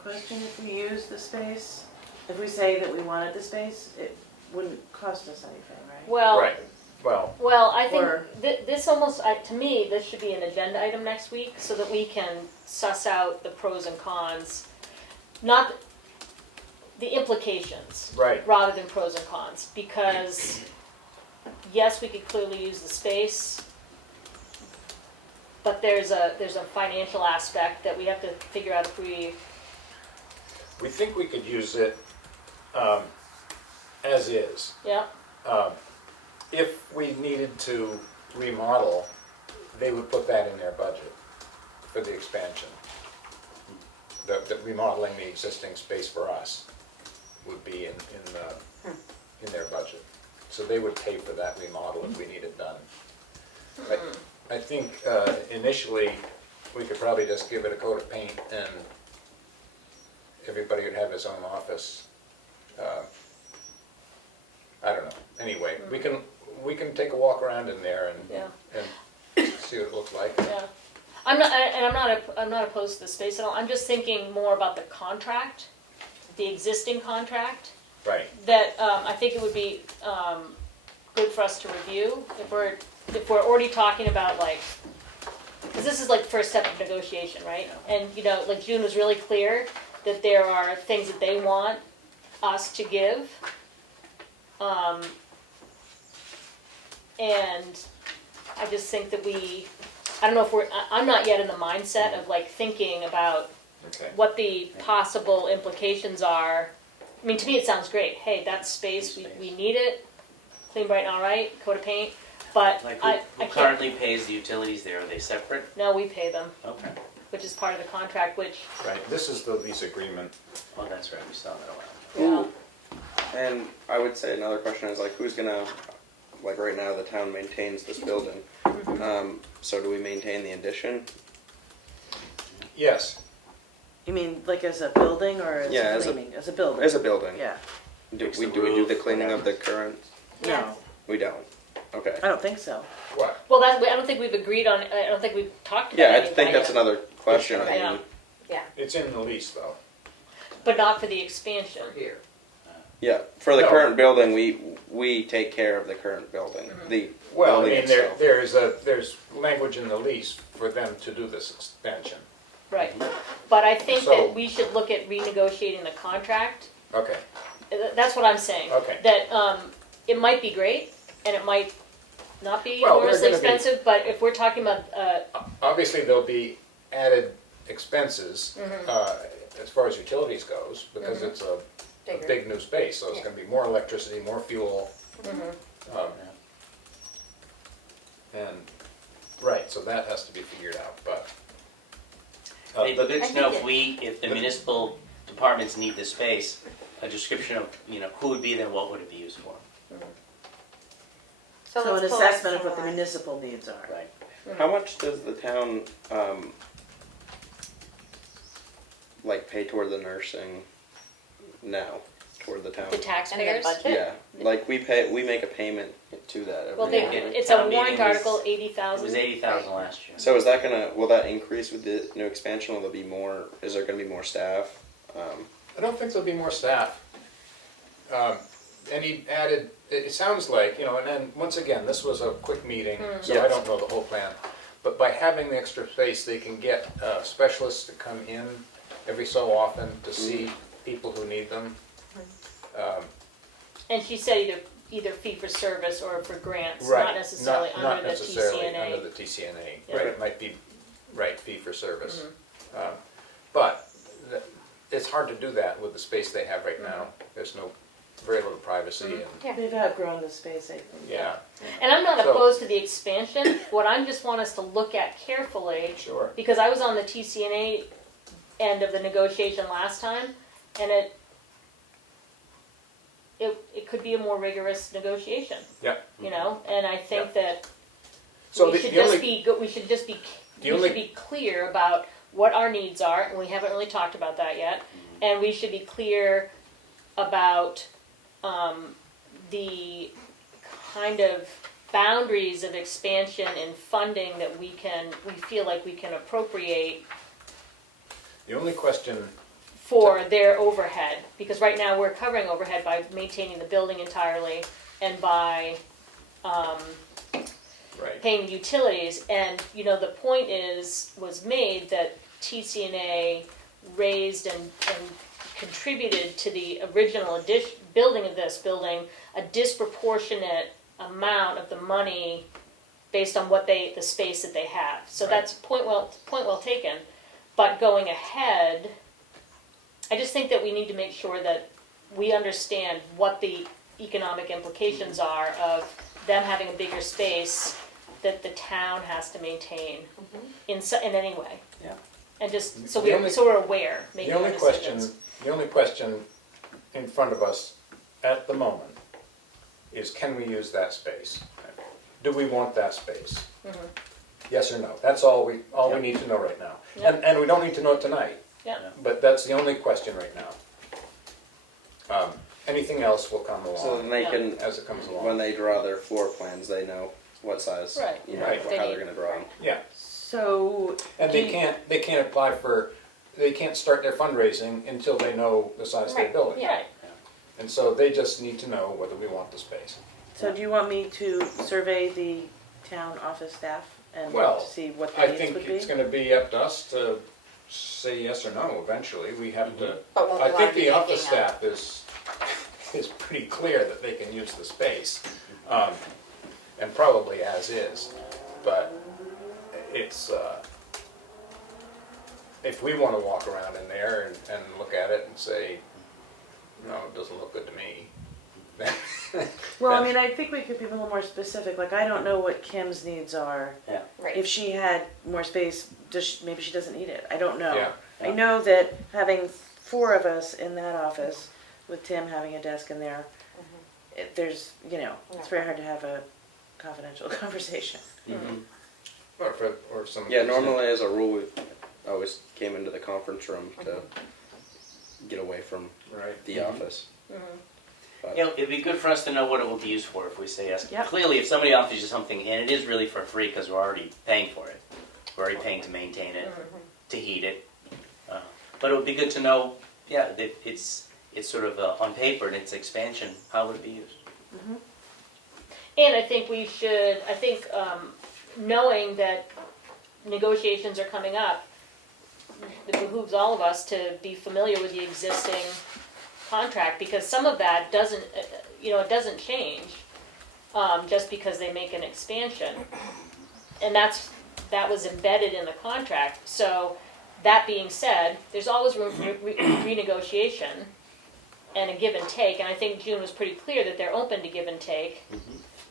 Question, if we use the space, if we say that we wanted the space, it wouldn't cost us anything, right? Well, right, well, well, I think Or- this almost, to me, this should be an agenda item next week so that we can suss out the pros and cons, not the implications, right, rather than pros and cons. Because yes, we could clearly use the space, but there's a financial aspect that we have to figure out if we think we could use it as is. yeah. If we needed to remodel, they would put that in their budget for the expansion. The remodeling the existing space for us would be in their budget. So they would pay for that remodel if we need it done. I think initially, we could probably just give it a coat of paint and everybody would have his own office. I don't know. Anyway, we can take a walk around in there Yeah. and see what it looks like. Yeah, I'm not opposed to the space at all. I'm just thinking more about the contract, the existing contract. Right. That I think it would be good for us to review if we're already talking about because this is like the first step of negotiation, right? And like June was really clear that there are things that they want us to give. And I just think that I don't know if I'm not yet in the mindset of thinking about Okay. what the possible implications are. I mean, to me it sounds great. Hey, that's space, we need it, clean, bright, and all right, coat of paint. But Like I who can't, currently pays the utilities there? Are they separate? no, we pay them, Okay. which is part of the contract, which, Right. This is the lease agreement. Oh, that's right. We saw that around. yeah. And I would say another question is who's gonna, right now the town maintains this building. So do we maintain the addition? Yes. You mean as a building or as Yeah, a as a- cleaning? As a building? As a building? Yeah. Do Fix we the do roof, the cleaning of the whatever. current? No, We don't. Okay. I don't think so. What? Well, I don't think we've agreed on, I don't think we've talked about Yeah, I any think that's plan, another question. I Yeah. mean, It's in the lease, though. but not for the expansion. Here. yeah, for the No. current building, we take care of the current building. The Well, I building mean, itself. there's language in the lease for them to do this expansion. Right. But I think So- that we should look at renegotiating the contract. Okay. That's what I'm saying. Okay. That it might be great, and it might not be Well, they're enormously gonna be- expensive, but if we're talking about, Obviously, there'll be added expenses as far as utilities goes, because it's a Bigger. big new space, so it's Yeah. gonna be more electricity, more fuel. And, right, so that has to be figured out, but. It'd be good I to know think if the municipal departments need this space, a description of, who would be there, what would it be used for? So an let's pull us assessment of some what the more. municipal needs are. Right. How much does the town, like pay toward the nursing now, toward the town? The taxpayers. budget? Yeah, like we make a payment to that every Well, year. it's a Town meeting warrant was- article, It 80,000. was 80,000 last year. So is that will that increase with the new expansion? Will there be more, is there gonna be more staff? I don't think there'll be more staff. And he added, it sounds like, and then, once again, this was a quick meeting, so I Yes. don't know the whole plan. But by having the extra space, they can get specialists to come in every so often to see people who need them. And she said either fee for service or for grants, Right, not necessarily not under the necessarily TCNA. under the TCNA, Yeah. right, it might be, right, fee for service. But it's hard to do that with the space they have right now. There's very little privacy and, Yeah. They've outgrown the space, I think. yeah, And I'm not So- opposed to the expansion. What I just want us to look at carefully, sure. because I was on the TCNA end of the negotiation last time, and it could be a more rigorous negotiation. Yeah. And I think that So we the should the just only, be, we should just be, The we only- should be clear about what our needs are, and we haven't really talked about that yet. And we should be clear about the kind of boundaries of expansion and funding that we feel like we can appropriate the only question, for their overhead. Because right now, we're covering overhead by maintaining the building entirely and by right, paying the utilities, and the point was made that TCNA raised and contributed to the original building of this building a disproportionate amount of the money based on the space that they have. So Right. that's point well taken. But going ahead, I just think that we need to make sure that we understand what the economic implications are of them having a bigger space that the town has to maintain in any way. Yeah. And just so The only- we're aware, making the our only decisions. question in front of us at the moment is, can we use that space? Do we want that space? Yes or no? That's all we need to know right now. Yeah. And we don't need to know it tonight, Yeah. but that's the only question right now. Anything else will come So then along they Yeah. can, as it comes when along. they draw their floor plans, they know what size, Right. Right. how they're gonna draw them. Yeah, So. and do they you- can't apply they can't start their fundraising until they know the size of their Right. building. Yeah. And so they just need to know whether we want the space. So do you want me to survey the town office staff and Well, to see what I the needs think would be? it's gonna be up to us to say yes or no eventually. We have to, But won't I we wanna think be the office making a- staff is pretty clear that they can use the space, and probably as is. But it's, if we wanna walk around in there and look at it and say, no, it doesn't look good to me, then. Well, I then- mean, I think we could be a little more specific, like, I don't know what Kim's needs are. Right. If she had more space, maybe she doesn't need it, I don't know. Yeah. I know that having 4 of us in that office, with Tim having a desk in there, there's, it's very hard to have a confidential conversation. Or some. Yeah, normally as a rule, we always came into the conference room to get away from Right. the office. It'd be good for us to know what it will be used for if we say yes. Yep. Clearly, if somebody offers you something, and it is really for free because we're already paying for it, we're already paying to maintain it, to heat it. But it would be good to know, that it's sort of on paper and its expansion, how would it be used? And I think knowing that negotiations are coming up, it behooves all of us to be familiar with the existing contract, because some of that doesn't, it doesn't change just because they make an expansion. And that was embedded in the contract. So that being said, there's always room for renegotiation and a give and take. And I think June was pretty clear that they're open to give and take.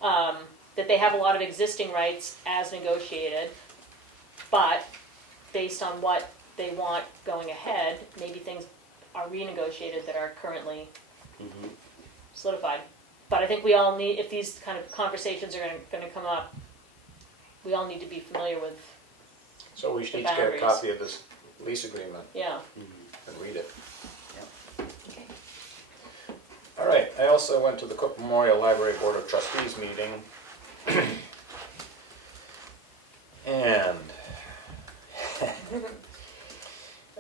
That they have a lot of existing rights as negotiated, but based on what they want going ahead, maybe things are renegotiated that are currently solidified. But I think we all need, if these kind of conversations are gonna come up, we all need to be familiar with, So we should The each get a boundaries. copy of this lease agreement yeah. and read it. Okay. All right, I also went to the Cook Memorial Library Board of Trustees meeting. And,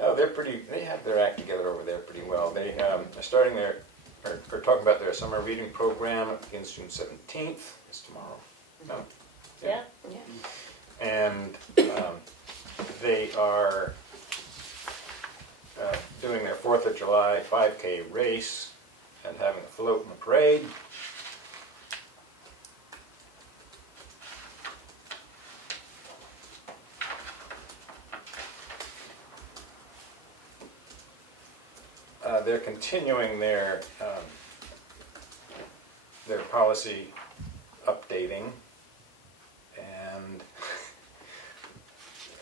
oh, they have their act together over there pretty well. They are starting their, or talking about their summer reading program. It begins June 17th, it's tomorrow. No? Yeah? Yeah. And they are doing their 4th of July 5K race and having a float and a parade. They're continuing their policy updating, and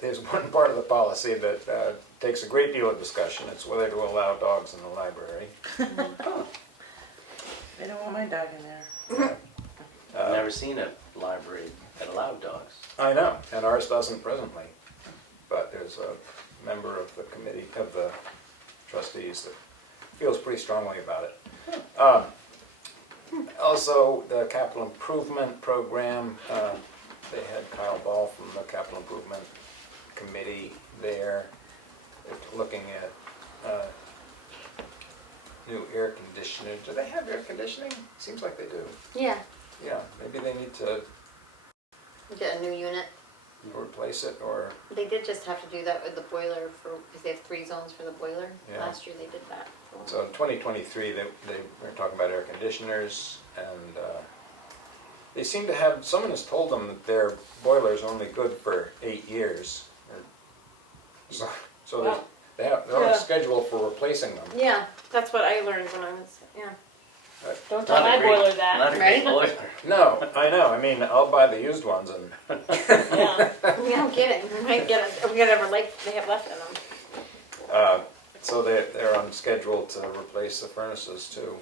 there's one part of the policy that takes a great deal of discussion. It's whether to allow dogs in the library. They don't want my dog in there. I've never seen a library that allowed dogs. I know, and ours doesn't presently, but there's a member of the committee, of the trustees, that feels pretty strongly about it. Also, the capital improvement program, they had Kyle Ball from the capital improvement committee there. They're looking at new air conditioning. Do they have air conditioning? Seems like they do. Yeah, Yeah, maybe they need to get a new unit. replace it, or, They did just have to do that with the boiler because they have 3 zones for the boiler. Yeah. Last year they did that. so in 2023, they were talking about air conditioners, and they seem to have, someone has told them that their boiler is only good for 8 years. So Wow. they're on Yeah. a schedule for replacing them. Yeah, that's what I learned when I was, yeah. Don't tell Not a my great- boiler that. Not a great Right? boiler. No, I know, I mean, I'll buy the used ones, and Yeah. Yeah, I'm kidding. We might get whatever they have left in them. so they're on schedule to replace the furnaces too.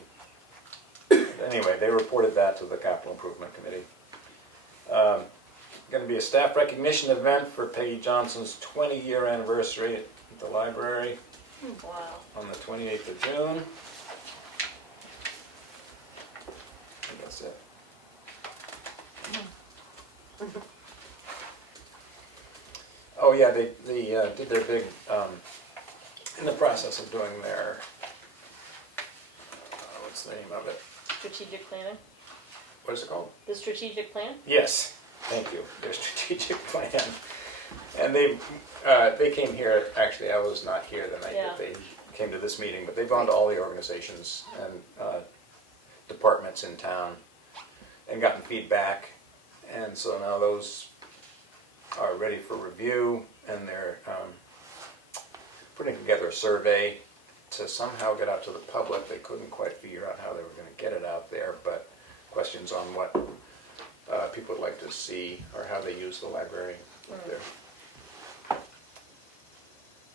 Anyway, they reported that to the capital improvement committee. Going to be a staff recognition event for Peggy Johnson's 20-year anniversary at the library Wow. on the 28th of June. I think that's it. Oh yeah, they did their big, in the process of doing their, what's the name of it? Strategic planning? What is it called? The strategic plan? Yes, thank you, their strategic plan. And they came here, actually I was not here the night that they came to this meeting, but they've gone to all the organizations and departments in town and gotten feedback. And so now those are ready for review, and they're putting together a survey to somehow get out to the public. They couldn't quite figure out how they were going to get it out there, but questions on what people would like to see or how they use the library up there.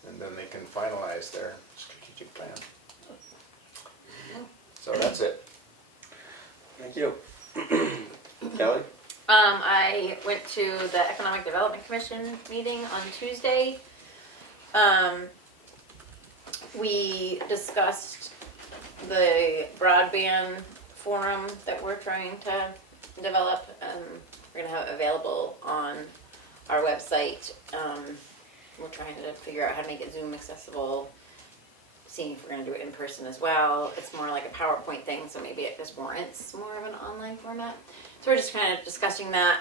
And then they can finalize their strategic plan. So that's it. Thank you. Kelly? I went to the Economic Development Commission meeting on Tuesday. We discussed the broadband forum that we're trying to develop. We're gonna have it available on our website. We're trying to figure out how to make it Zoom accessible, seeing if we're gonna do it in person as well. It's more like a PowerPoint thing, so maybe it just warrants more of an online format. So we're just kind of discussing that.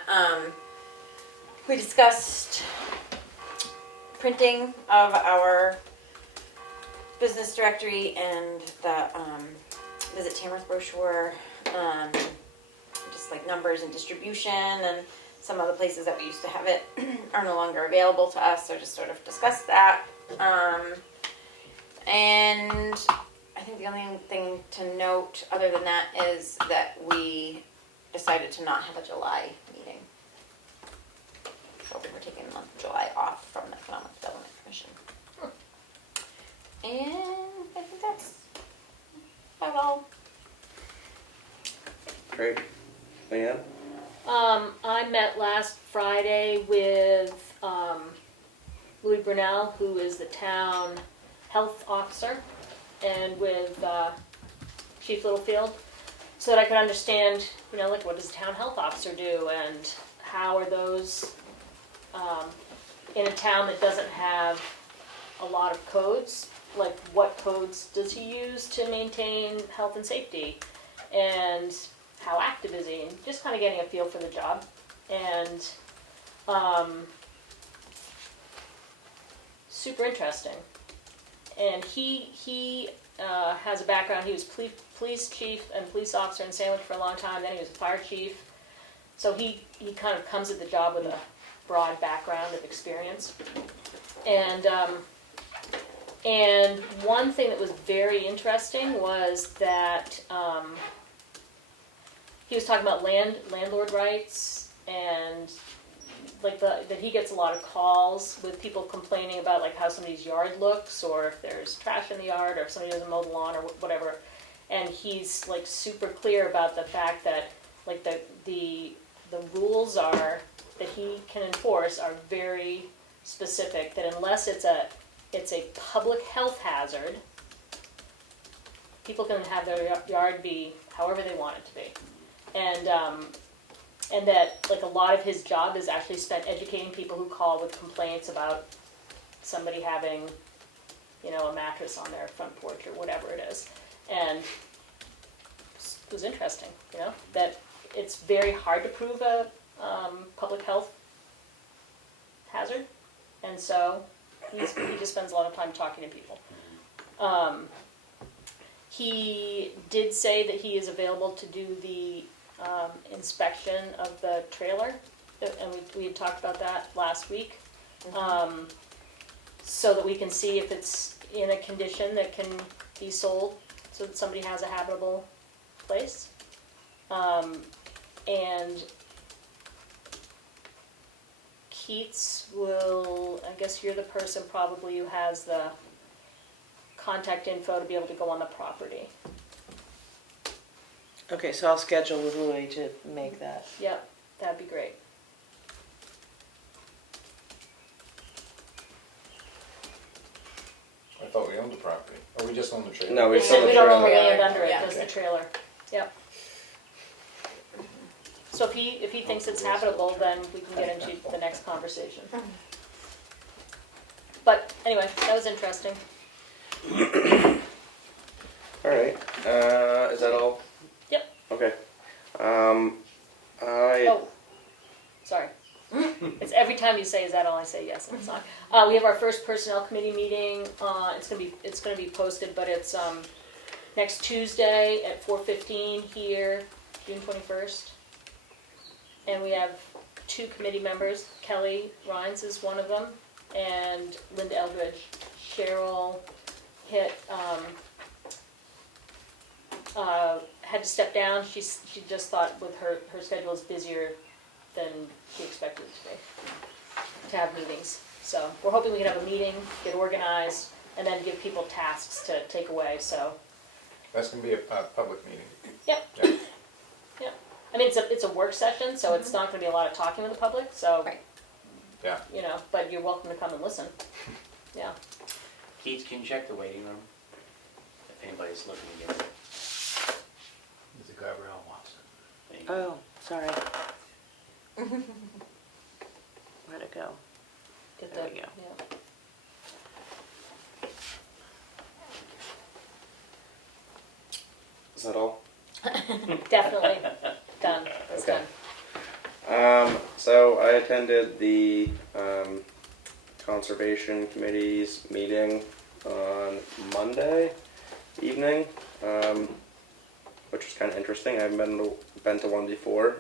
We discussed printing of our business directory and the Visit Tamworth brochure, just like numbers and distribution, and some of the places that we used to have it are no longer available to us, so just sort of discussed that. And I think the only thing to note other than that is that we decided to not have a July meeting. So we're taking the month of July off from the Economic Development Commission. And I think that's about all. Great. Leanne? I met last Friday with Louis Brunel, who is the town health officer, and with Chief Littlefield, so that I could understand, like, what does the town health officer do, and how are those in a town that doesn't have a lot of codes, like what codes does he use to maintain health and safety, and how active is he, and just kind of getting a feel for the job. And super interesting. And he has a background. He was police chief and police officer in Sandwich for a long time. Then he was a fire chief. So he kind of comes at the job with a broad background of experience. And one thing that was very interesting was that he was talking about landlord rights, and like that he gets a lot of calls with people complaining about like how somebody's yard looks, or if there's trash in the yard, or if somebody doesn't mow the lawn or whatever. And he's like super clear about the fact that like the rules are that he can enforce are very specific, that unless it's a public health hazard, people can have their yard be however they want it to be. And that like a lot of his job is actually spent educating people who call with complaints about somebody having, a mattress on their front porch or whatever it is. And it was interesting, that it's very hard to prove a public health hazard, and so he just spends a lot of time talking to people. He did say that he is available to do the inspection of the trailer, and we had talked about that last week, so that we can see if it's in a condition that can be sold, so that somebody has a habitable place. And Keats will, I guess you're the person probably who has the contact info to be able to go on the property. Okay, so I'll schedule with Louis to make that. Yep, that'd be great. I thought we owned the property. Or we just owned the trailer? No, we And sold the we don't own the trailer. land under it, Yeah. just the trailer. Yep. So if he thinks it's habitable, then we can get into the next conversation. But anyway, that was interesting. All right. Is that all? Yep. Okay. Oh, sorry. It's every time you say, "Is that all?" I say yes, and it's not. We have our first personnel committee meeting. It's gonna be posted, but it's next Tuesday at 4:15 here, June 21st. And we have 2 committee members. Kelly Rhines is one of them, and Linda Eldridge. Cheryl had to step down. She just thought with her schedule is busier than she expected it to have meetings. So we're hoping we can have a meeting, get organized, and then give people tasks to take away. So That's gonna be a public meeting. yep. Yeah. Yep. I mean, it's a work session, so it's not going to be a lot of talking with the public. So Right. Yeah. But you're welcome to come and listen. Yeah. Keith, can you check the waiting room? If anybody's looking to get it. Is it Gabrielle Watson? There you go. Oh, sorry. Where'd it go? Get There the, we go. Yeah. Is that all? Definitely done. That's Okay. done. So I attended the Conservation Committee's meeting on Monday evening, which was kind of interesting. I haven't been to one before.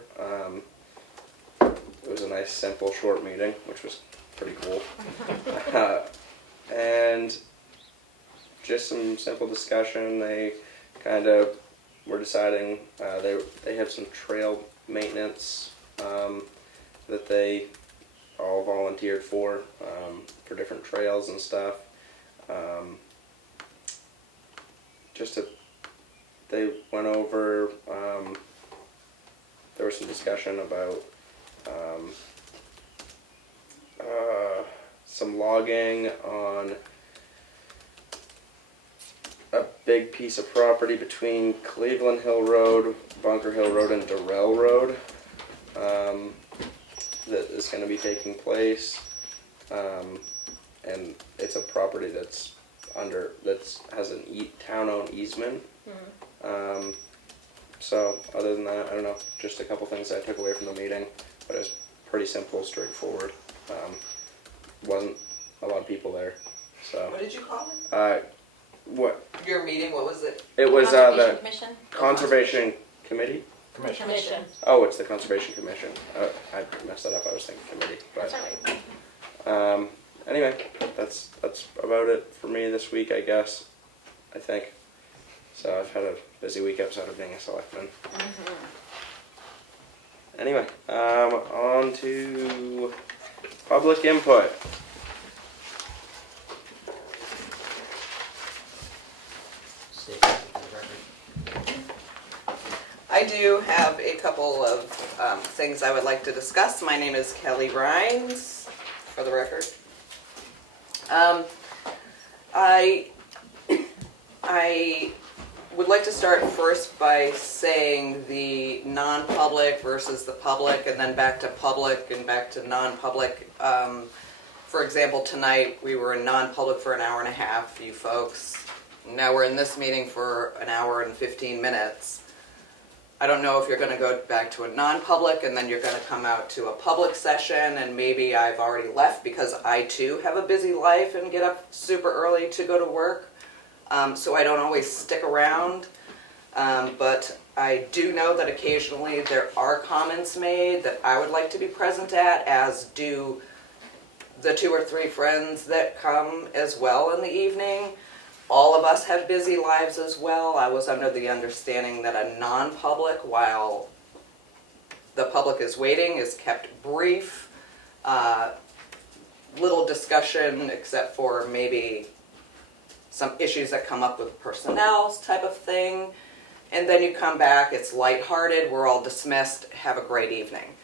It was a nice, simple, short meeting, which was pretty cool. And just some simple discussion. They kind of were deciding they have some trail maintenance that they all volunteered for different trails and stuff. They went over there was some discussion about some logging on a big piece of property between Cleveland Hill Road, Bunker Hill Road, and Durrell Road that is going to be taking place. And it's a property that's has a town-owned easement. So other than that, I don't know, just a couple things I took away from the meeting, but it was pretty simple, straightforward. Wasn't a lot of people there, so. What did you call it? What? Your meeting, what was it? It was Conservation the Commission? Conservation Committee? Commission. Commission. Oh, it's the Conservation Commission. I messed that up, I was thinking committee. But, That's all right. anyway, that's about it for me this week, I guess. I think. So I've had a busy week outside of being a selectman. Anyway, on to public input. State that for the record. I do have a couple of things I would like to discuss. My name is Kelly Rhines, for the record. I would like to start first by saying the non-public versus the public, and then back to public and back to non-public. For example, tonight we were in non-public for an hour and a half, you folks. Now we're in this meeting for an hour and 15 minutes. I don't know if you're going to go back to a non-public and then you're going to come out to a public session, and maybe I've already left because I too have a busy life and get up super early to go to work. So I don't always stick around. But I do know that occasionally there are comments made that I would like to be present at, as do the 2 or 3 friends that come as well in the evening. All of us have busy lives as well. I was under the understanding that a non-public, while the public is waiting, is kept brief. Little discussion, except for maybe some issues that come up with personnel type of thing. And then you come back, it's lighthearted, we're all dismissed, have a great evening.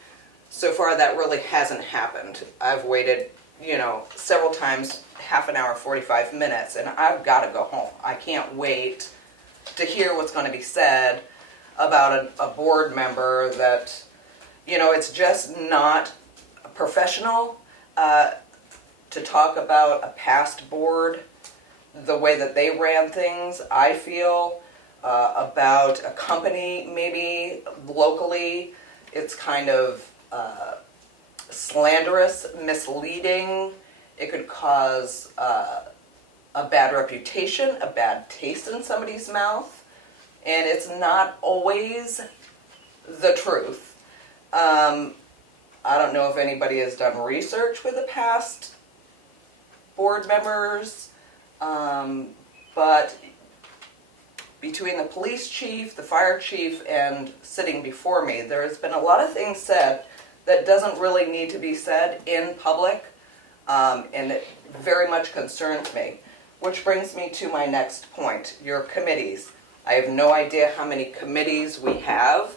So far that really hasn't happened. I've waited, several times, half an hour, 45 minutes, and I've got to go home. I can't wait to hear what's going to be said about a board member that, it's just not professional to talk about a past board, the way that they ran things, I feel, about a company maybe locally. It's kind of slanderous, misleading. It could cause a bad reputation, a bad taste in somebody's mouth, and it's not always the truth. I don't know if anybody has done research with the past board members, but between the police chief, the fire chief, and sitting before me, there has been a lot of things said that doesn't really need to be said in public, and it very much concerns me. Which brings me to my next point, your committees. I have no idea how many committees we have,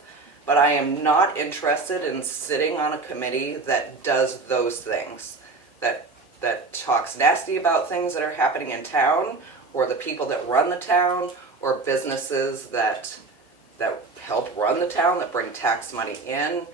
but I am not interested in sitting on a committee that does those things, that talks nasty about things that are happening in town, or the people that run the town, or businesses that help run the town, that bring tax money in.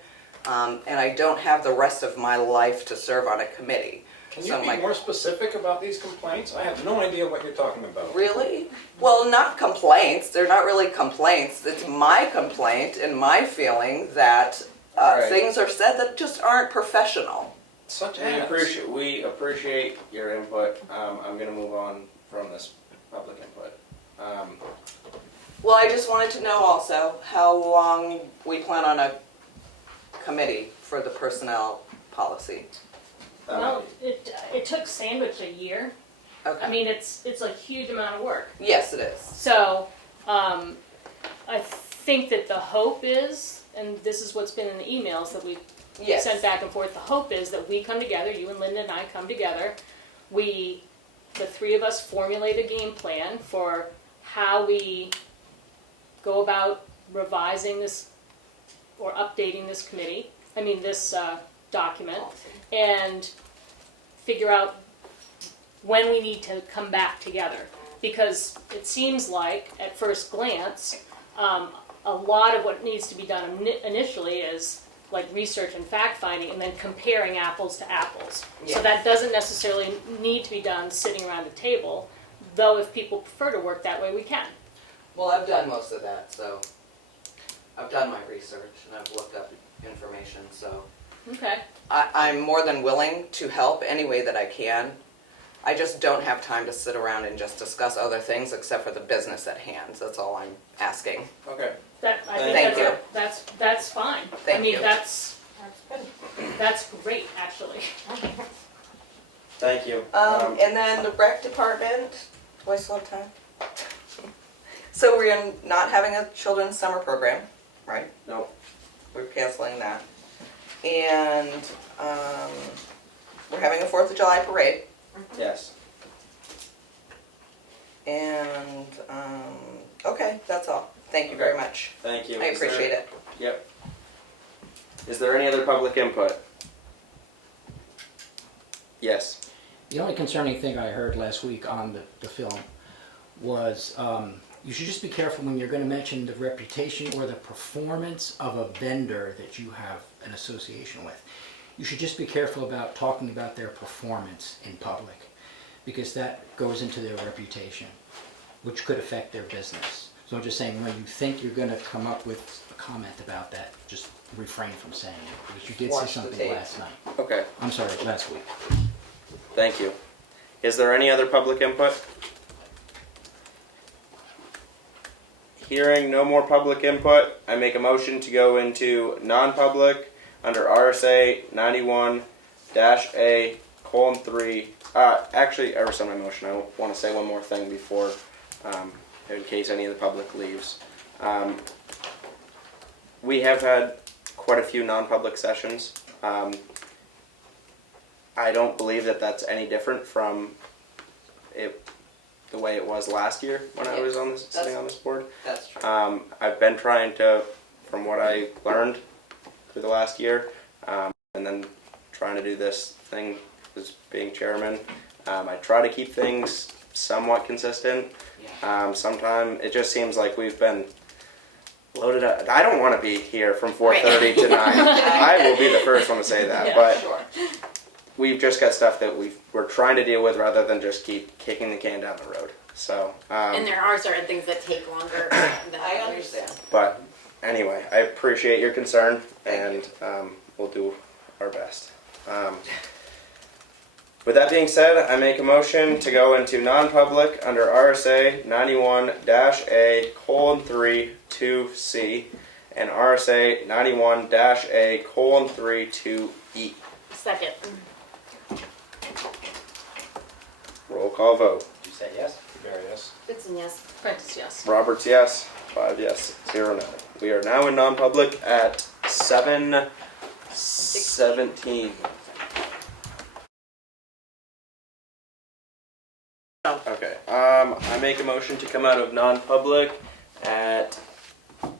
And I don't have the rest of my life to serve on a committee. Can you be more specific about these complaints? I have no idea what you're talking about. Really? Well, not complaints. They're not really complaints. It's my complaint and my feeling that Right. things are said that just aren't professional. Such We as. appreciate your input. I'm going to move on from this public input. Well, I just wanted to know also how long we plan on a committee for the personnel policy. Well, it took Sandwich a year. Okay. I mean, it's a huge amount of work. Yes, it is. So, I think that the hope is, and this is what's been in the emails that we Yes. sent back and forth, the hope is that we come together, you and Linda and I come together, the 3 of us formulate a game plan for how we go about revising this or updating this committee, this document, and figure out when we need to come back together. Because it seems like, at first glance, a lot of what needs to be done initially is like research and fact-finding, and then comparing apples to apples. Yeah. So that doesn't necessarily need to be done sitting around a table, though if people prefer to work that way, we can. Well, I've done most of that, so I've done my research and I've looked up information, so Okay. I'm more than willing to help any way that I can. I just don't have time to sit around and just discuss other things except for the business at hand. That's all I'm asking. Okay. I Thank think you. that's fine. Thank you. That's great, actually. Thank you. And then the rec department, do I still have time? So we're not having a children's summer program, right? No. We're canceling that. And we're having a 4th of July parade. Yes. And, okay, that's all. Thank you very much. Thank you. I appreciate it. Yep. Is there any other public input? Yes. The only concerning thing I heard last week on the film was you should just be careful when you're going to mention the reputation or the performance of a vendor that you have an association with. You should just be careful about talking about their performance in public, because that goes into their reputation, which could affect their business. So I'm just saying, when you think you're going to come up with a comment about that, just refrain from saying it, because you did Watch say the something tape. last night. Okay. I'm sorry, last week. Thank you. Is there any other public input? Hearing no more public input, I make a motion to go into non-public under RSA 91-A:3. Actually, I rescind my motion. I want to say one more thing before, in case any of the public leaves. We have had quite a few non-public sessions. I don't believe that that's any different from the way it was last year when I was sitting on this board. That's true. I've been trying to, from what I learned through the last year, and then trying to do this thing as being chairman, I try to keep things somewhat consistent. Sometimes it just seems like we've been loaded up. I don't want to be here from 4:30 to 9. I will be the first one to say that, Yeah, but sure. we've just got stuff that we're trying to deal with rather than just keep kicking the can down the road. So, And there are certain things that take longer than I others. understand. but anyway, I appreciate your concern, and we'll do our best. With that being said, I make a motion to go into non-public under RSA 91-A:3 2C and RSA 91-A:3 2E. Second. Roll call vote. You say yes? Very yes. Goodson, yes. Prentice, yes. Roberts, yes. 5 yes. 0 no. We are now in non-public at 7:17. Okay. I make a motion to come out of non-public at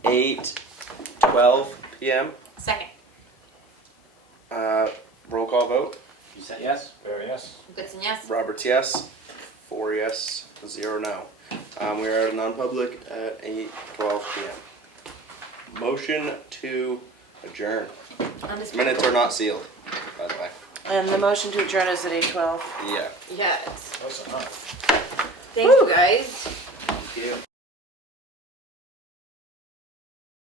8:12 p.m. Second. Roll call vote. You said yes? Very yes. Goodson, yes. Roberts, yes. 4 yes. 0 no. We are at non-public at 8:12 p.m. Motion to adjourn. Minutes are not sealed, by the way. And the motion to adjourn is at 8:12. Yeah. Yes. Close enough. Thank you, guys. Thank you.